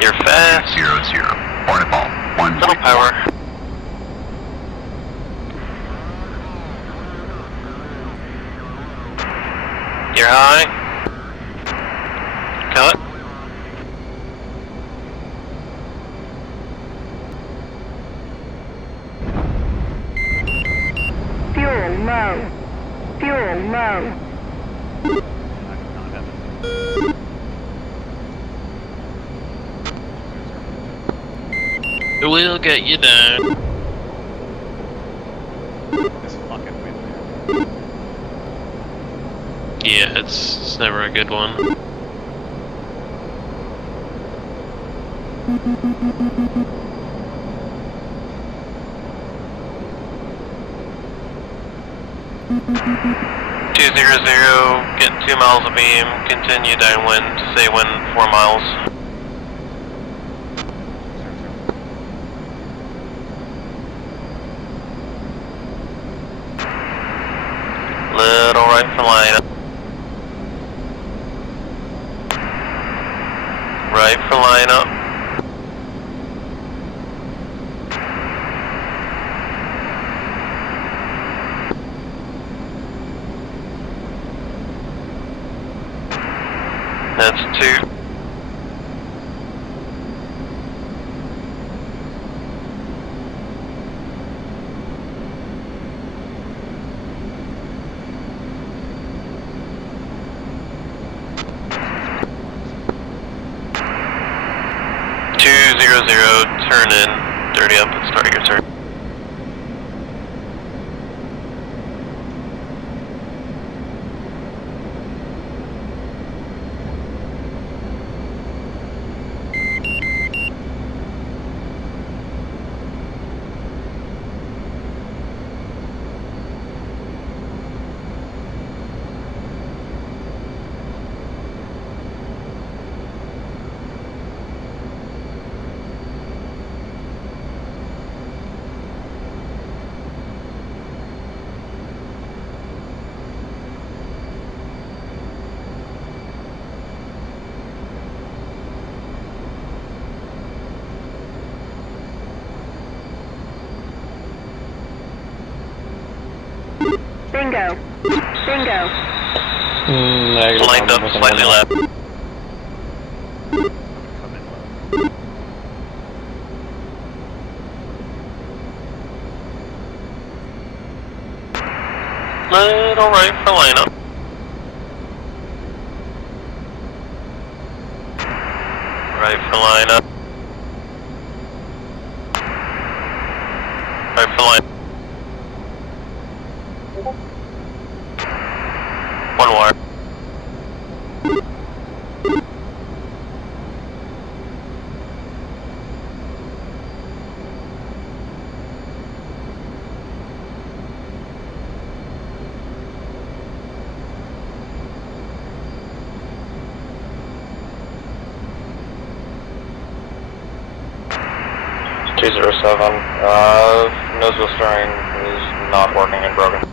You're fast. 0, 0. Hornet ball. 1. Little power. You're high. Cut. Fuel low. Fuel low. We'll get you down. This fucking wind. Yeah, it's never a good one. Get 2 miles of beam, continue downwind, stay wind 4 miles. Little right for lineup. Right for lineup. That's 2. Turn in, dirty up and start your turn. Bingo. Bingo. Lined up slightly left. Little right for lineup. Right for lineup. Right for lineup. One wire. Nose wheel steering is not working and broken.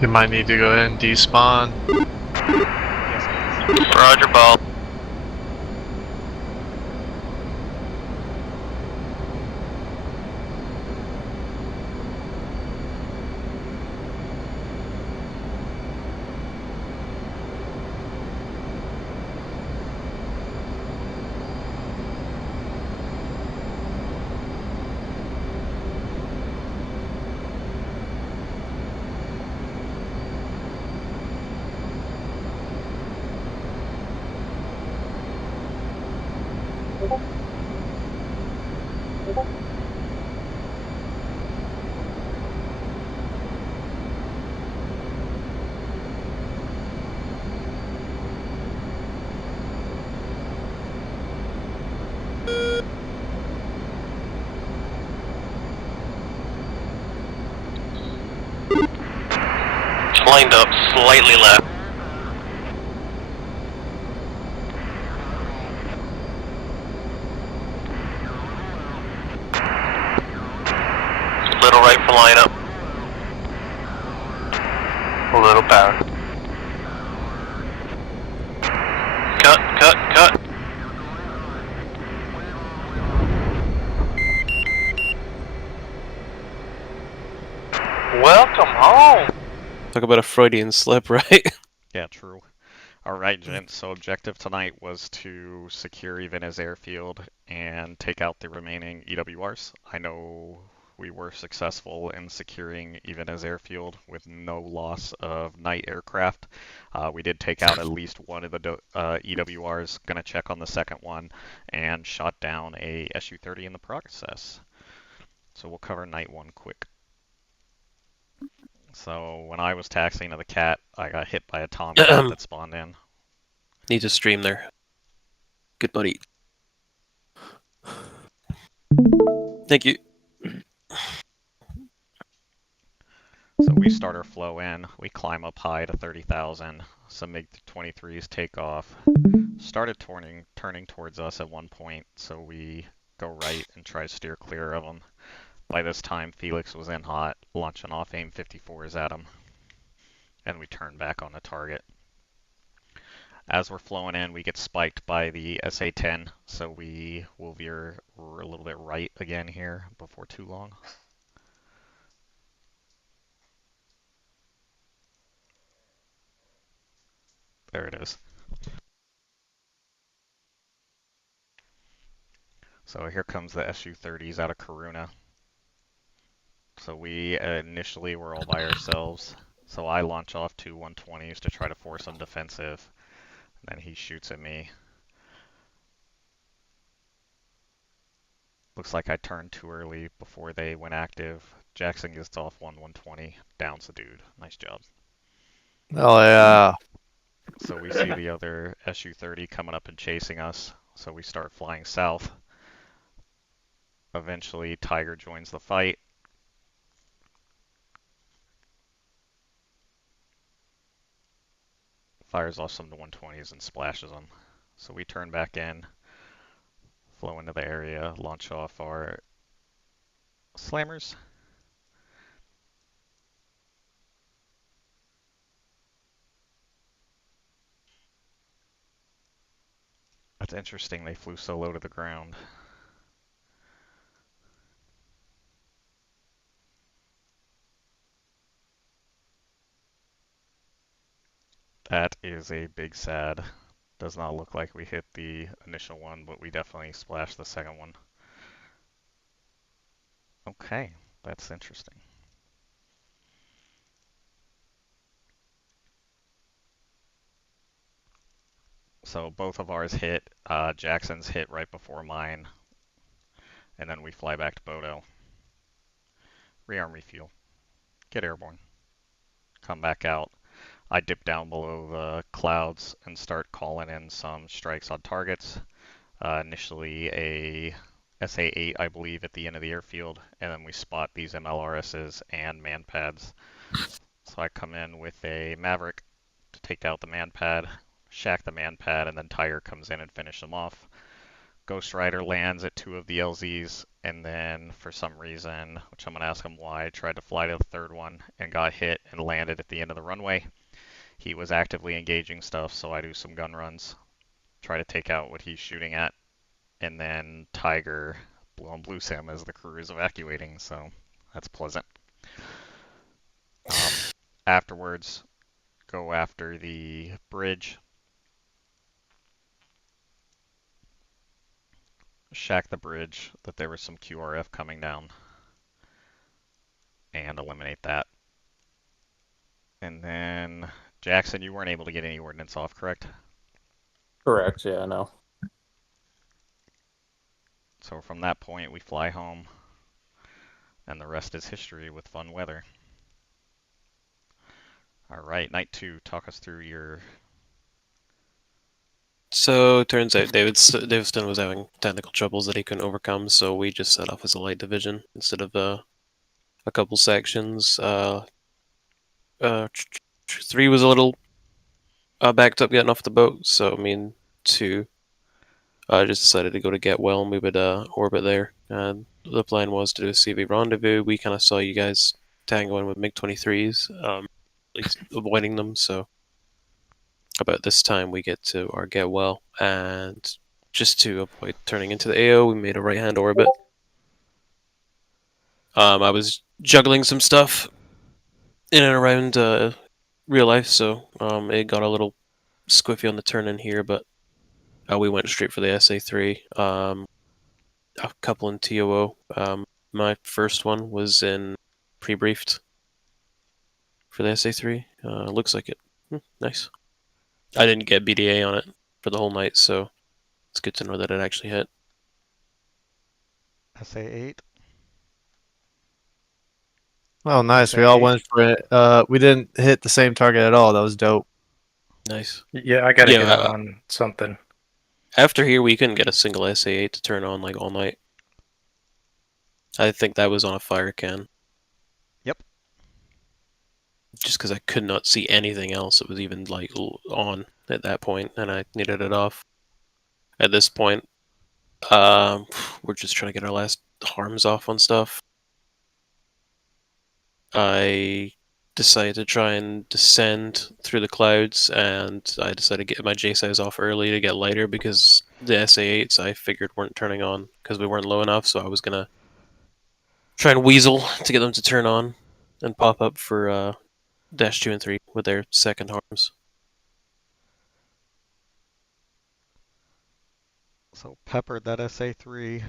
You might need to go ahead and despawn. Roger, ball. Lined up slightly left. Little right for lineup. A little power. Cut. Welcome home. Talk about a Freudian slip, right? Yeah, true. Alright, gents, so objective tonight was to secure Evenes Airfield and take out the remaining EWRs. I know we were successful in securing Evenes Airfield with no loss of night aircraft. We did take out at least one of the EWRs, gonna check on the second one, and shot down a Su-30 in the process. So we'll cover night one quick. So when I was taxiing to the Cat, I got hit by a Tomcat that spawned in. Need to stream there. Good buddy. Thank you. So we start our flow in, we climb up high to 30,000, some MiG-23s take off, started turning towards us at one point, so we go right and try to steer clear of them. By this time, Felix was in hot, launching off AIM-54s at him, and we turn back on the target. As we're flowing in, we get spiked by the SA-10, so we will veer a little bit right again here before too long. There it is. So here comes the Su-30s out of Coruna. So we initially were all by ourselves. So I launch off two 120s to try to force him defensive. And then he shoots at me. Looks like I turned too early before they went active. Jackson gets off one 120, downs the dude. Nice job. Oh yeah. So we see the other Su-30 coming up and chasing us. So we start flying south. Eventually, Tiger joins the fight. Fires off some 120s and splashes them. So we turn back in, flow into the area, launch off our slammers. That's interesting, they flew so low to the ground. That is a big sad. Does not look like we hit the initial one, but we definitely splashed the second one. Okay, that's interesting. So both of ours hit. Jackson's hit right before mine. And then we fly back to Bodo. Rearm refuel. Get airborne. Come back out. I dip down below the clouds and start calling in some strikes on targets. Initially a SA-8, I believe, at the end of the airfield, and then we spot these MLRSs and man pads. So I come in with a Maverick to take out the man pad, shack the man pad, and then Tiger comes in and finish them off. Ghost Rider lands at 2 of the LZs, and then for some reason, which I'm going to ask him why, tried to fly to the third one and got hit and landed at the end of the runway. He was actively engaging stuff, so I do some gun runs, try to take out what he's shooting at, and then Tiger blues him as the crew is evacuating, so that's pleasant. Afterwards, go after the bridge. Shack the bridge that there was some QRF coming down and eliminate that. And then, Jackson, you weren't able to get any ordnance off, correct? Correct, yeah, no. So from that point, we fly home, and the rest is history with fun weather. All right, night 2, talk us through your... So, turns out Davidson was having technical troubles that he couldn't overcome, so we just set off as a light division instead of a couple sections. 3 was a little backed up getting off the boat, so me and 2 just decided to go to Get Well and we would orbit there. The plan was to do a CV rendezvous. We kind of saw you guys tangoing with MiG-23s, at least avoiding them, so about this time we get to our Get Well, and just to avoid turning into the AO, we made a right-hand orbit. I was juggling some stuff in and around real life, so it got a little squiffy on the turn in here, but we went straight for the SA-3. A couple in TOO. My first one was in pre-briefed for the SA-3. Looks like it. Nice. I didn't get BDA on it for the whole night, so it's good to know that it actually hit. SA-8? Oh, nice. We all went for it. We didn't hit the same target at all. That was dope. Nice. Yeah, I gotta get on something. After here, we couldn't get a single SA-8 to turn on like all night. I think that was on a fire can. Yep. Just because I could not see anything else that was even like on at that point, and I needed it off. At this point, we're just trying to get our last harms off on stuff. I decided to try and descend through the clouds, and I decided to get my J-size off early to get lighter because the SA-8s I figured weren't turning on because we weren't low enough, so I was going to try and weasel to get them to turn on and pop up for Dash 2 and 3 with their second harms. So peppered that SA-3.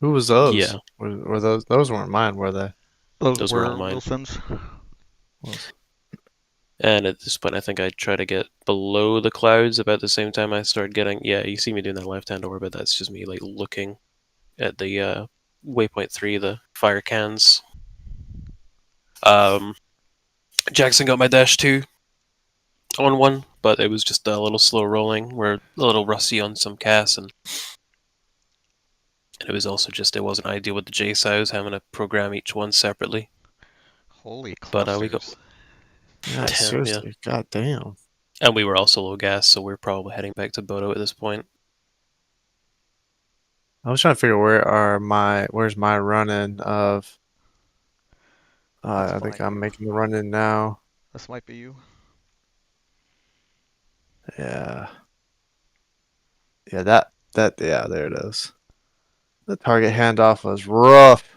Who was those? Yeah. Were those weren't mine, were they? Those were were all mine. Wilson's. And at this point, I think I try to get below the clouds about the same time I started getting... Yeah, you see me doing that left-hand orbit. That's just me like looking at the waypoint 3, the fire cans. Jackson got my Dash 2 on one, but it was just a little slow rolling. We're a little rusty on some CAS, and it was also just, it wasn't ideal with the J-size, having to program each one separately. Holy clusters. But we got... Yeah, seriously, god damn. And we were also low gas, so we're probably heading back to Bodo at this point. I was trying to figure where's my run-in of... I think I'm making the run-in now. This might be you. Yeah. Yeah, yeah, there it is. The target handoff was rough.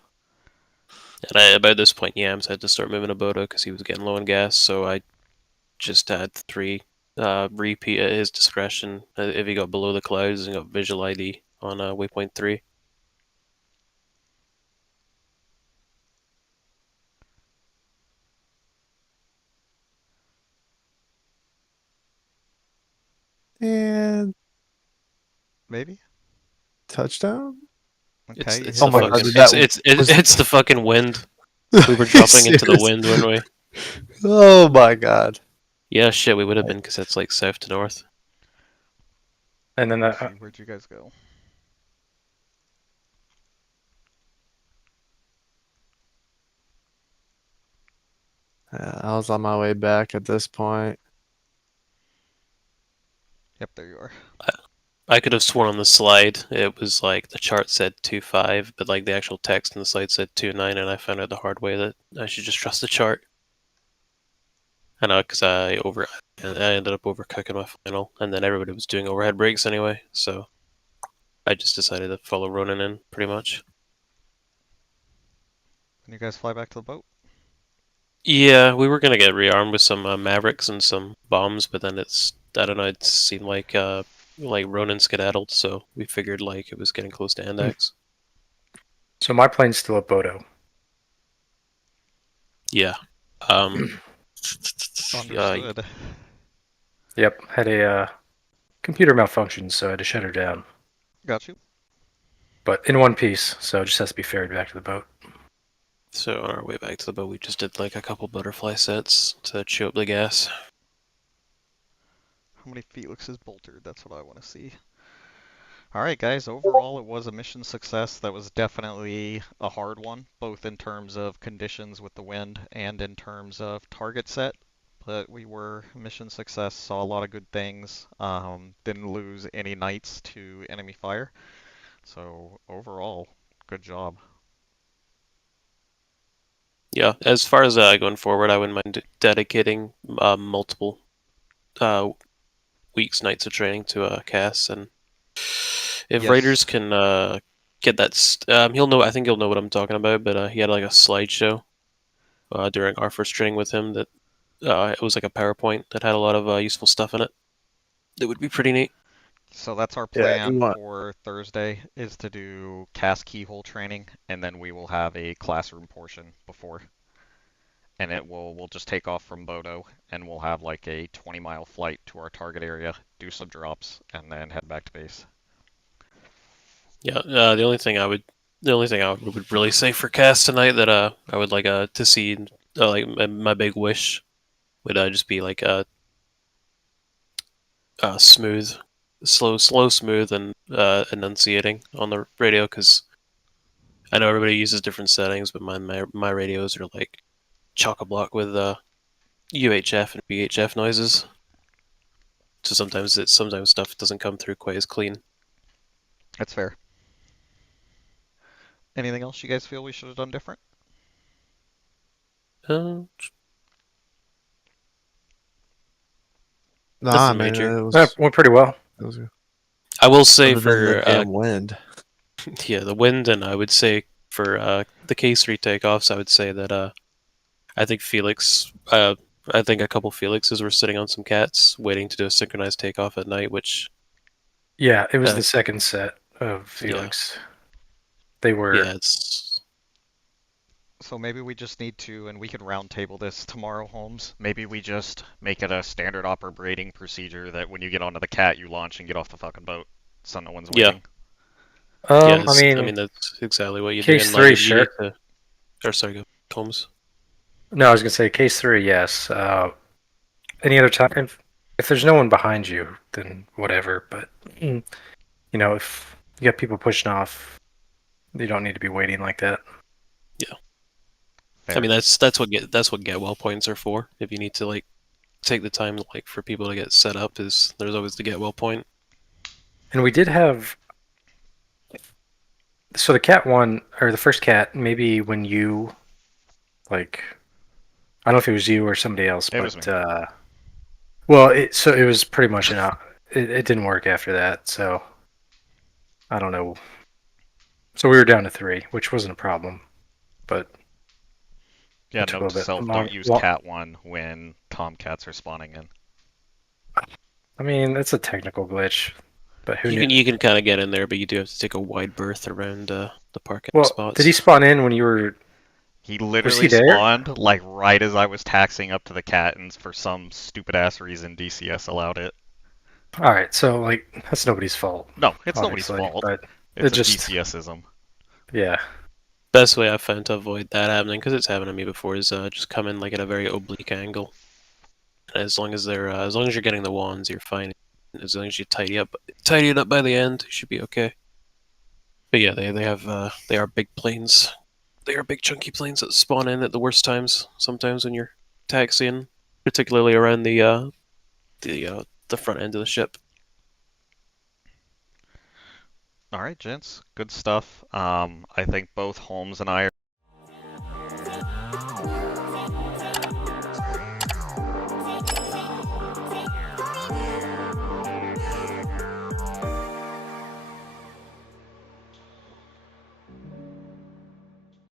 And about this point, Yams had to start moving to Bodo because he was getting low on gas, so I just had 3 repeat at his discretion if he got below the clouds and got visual ID on waypoint 3. And maybe touchdown. Okay. It's the fucking wind. We were dropping into the wind, weren't we? Oh my god. Yeah, shit, we would have been because that's like south to north. And then where'd you guys go? I was on my way back at this point. Yep, there you are. I could have sworn on the slide it was like the chart said 2.5, but like the actual text in the slide said 2.9, and I found out the hard way that I should just trust the chart. I know, because I ended up overcooking my final, and then everybody was doing overhead brakes anyway, so I just decided to follow Ronan in, pretty much. Can you guys fly back to the boat? Yeah, we were gonna get rearmed with some Mavericks and some bombs, but then I don't know, it seemed like Ronan skedaddled, so we figured like it was getting close to Index. So my plane's still at Bodo. Yeah. Understood. Yep, had a computer malfunction, so I had to shut her down. Got you. But in one piece, so it just has to be ferried back to the boat. So on our way back to the boat, we just did like a couple butterfly sets to chew up the gas. How many Felixes bolted? That's what I want to see. Alright guys, overall it was a mission success that was definitely a hard one, both in terms of conditions with the wind and in terms of target set. But we were mission success, saw a lot of good things, didn't lose any knights to enemy fire. So overall, good job. Yeah, as far as going forward, I wouldn't mind dedicating multiple weeks, nights of training to Cass, and if Raiders can get that, he'll know. I think he'll know what I'm talking about. But he had like a slideshow during our first training with him that it was like a PowerPoint that had a lot of useful stuff in it. It would be pretty neat. So that's our plan for Thursday, is to do CAS keyhole training, and then we will have a classroom portion before. And we'll just take off from Bodo, and we'll have like a 20-mile flight to our target area, do some drops, and then head back to base. Yeah, the only thing I would really say for CAS tonight that I would like to see, like my big wish would just be like smooth. Slow, smooth, and enunciating on the radio, because I know everybody uses different settings, but my radios are like chock-a-block with UHF and VHF noises. So sometimes stuff doesn't come through quite as clean. That's fair. Anything else you guys feel we should have done different? Nah, man, it went pretty well. I will say for wind. Yeah, the wind, and I would say for the K3 takeoffs, I would say that I think a couple Felixes were sitting on some cats waiting to do a synchronized takeoff at night, which... Yeah, it was the second set of Felix. Yeah. They were... Yeah, it's... So maybe we just need to, and we can round table this tomorrow, Holmes. Maybe we just make it a standard operating procedure that when you get onto the cat, you launch and get off the fucking boat, so no one's waiting. Yeah, I mean that's exactly what you do. Case 3, sure. Or sorry, go, Holmes. No, I was gonna say case 3, yes. Any other time, if there's no one behind you, then whatever. But you know, if you got people pushing off, you don't need to be waiting like that. Yeah. I mean that's what get well points are for. If you need to like take the time like for people to get set up, there's always the get well point. And we did have, so the cat one, or the first cat, maybe when you like, I don't know if it was you or somebody else, but well, it was pretty much it didn't work after that, so I don't know. So we were down to 3, which wasn't a problem, but yeah, note to self: don't use Cat 1 when Tomcats are spawning in. I mean, that's a technical glitch, but who knew? You can kind of get in there, but you do have to take a wide berth around the parking Well, spots. did he spawn in when you were? He literally spawned like right as I was taxiing up to the cat, and for some stupid ass reason, DCS allowed it. All right, so like that's nobody's fault. No, it's nobody's fault. But it's a DCSism. Yeah. Best way I've found to avoid that happening, because it's happened to me before, is just come in like at a very oblique angle. And as long as you're getting the wands, you're fine. As long as you tidy it up by the end, you should be okay. But yeah, they are big planes. They are big chunky planes that spawn in at the worst times. Sometimes when you're taxiing, particularly around the front end of the ship. All right, gents, good stuff. I think both Holmes and I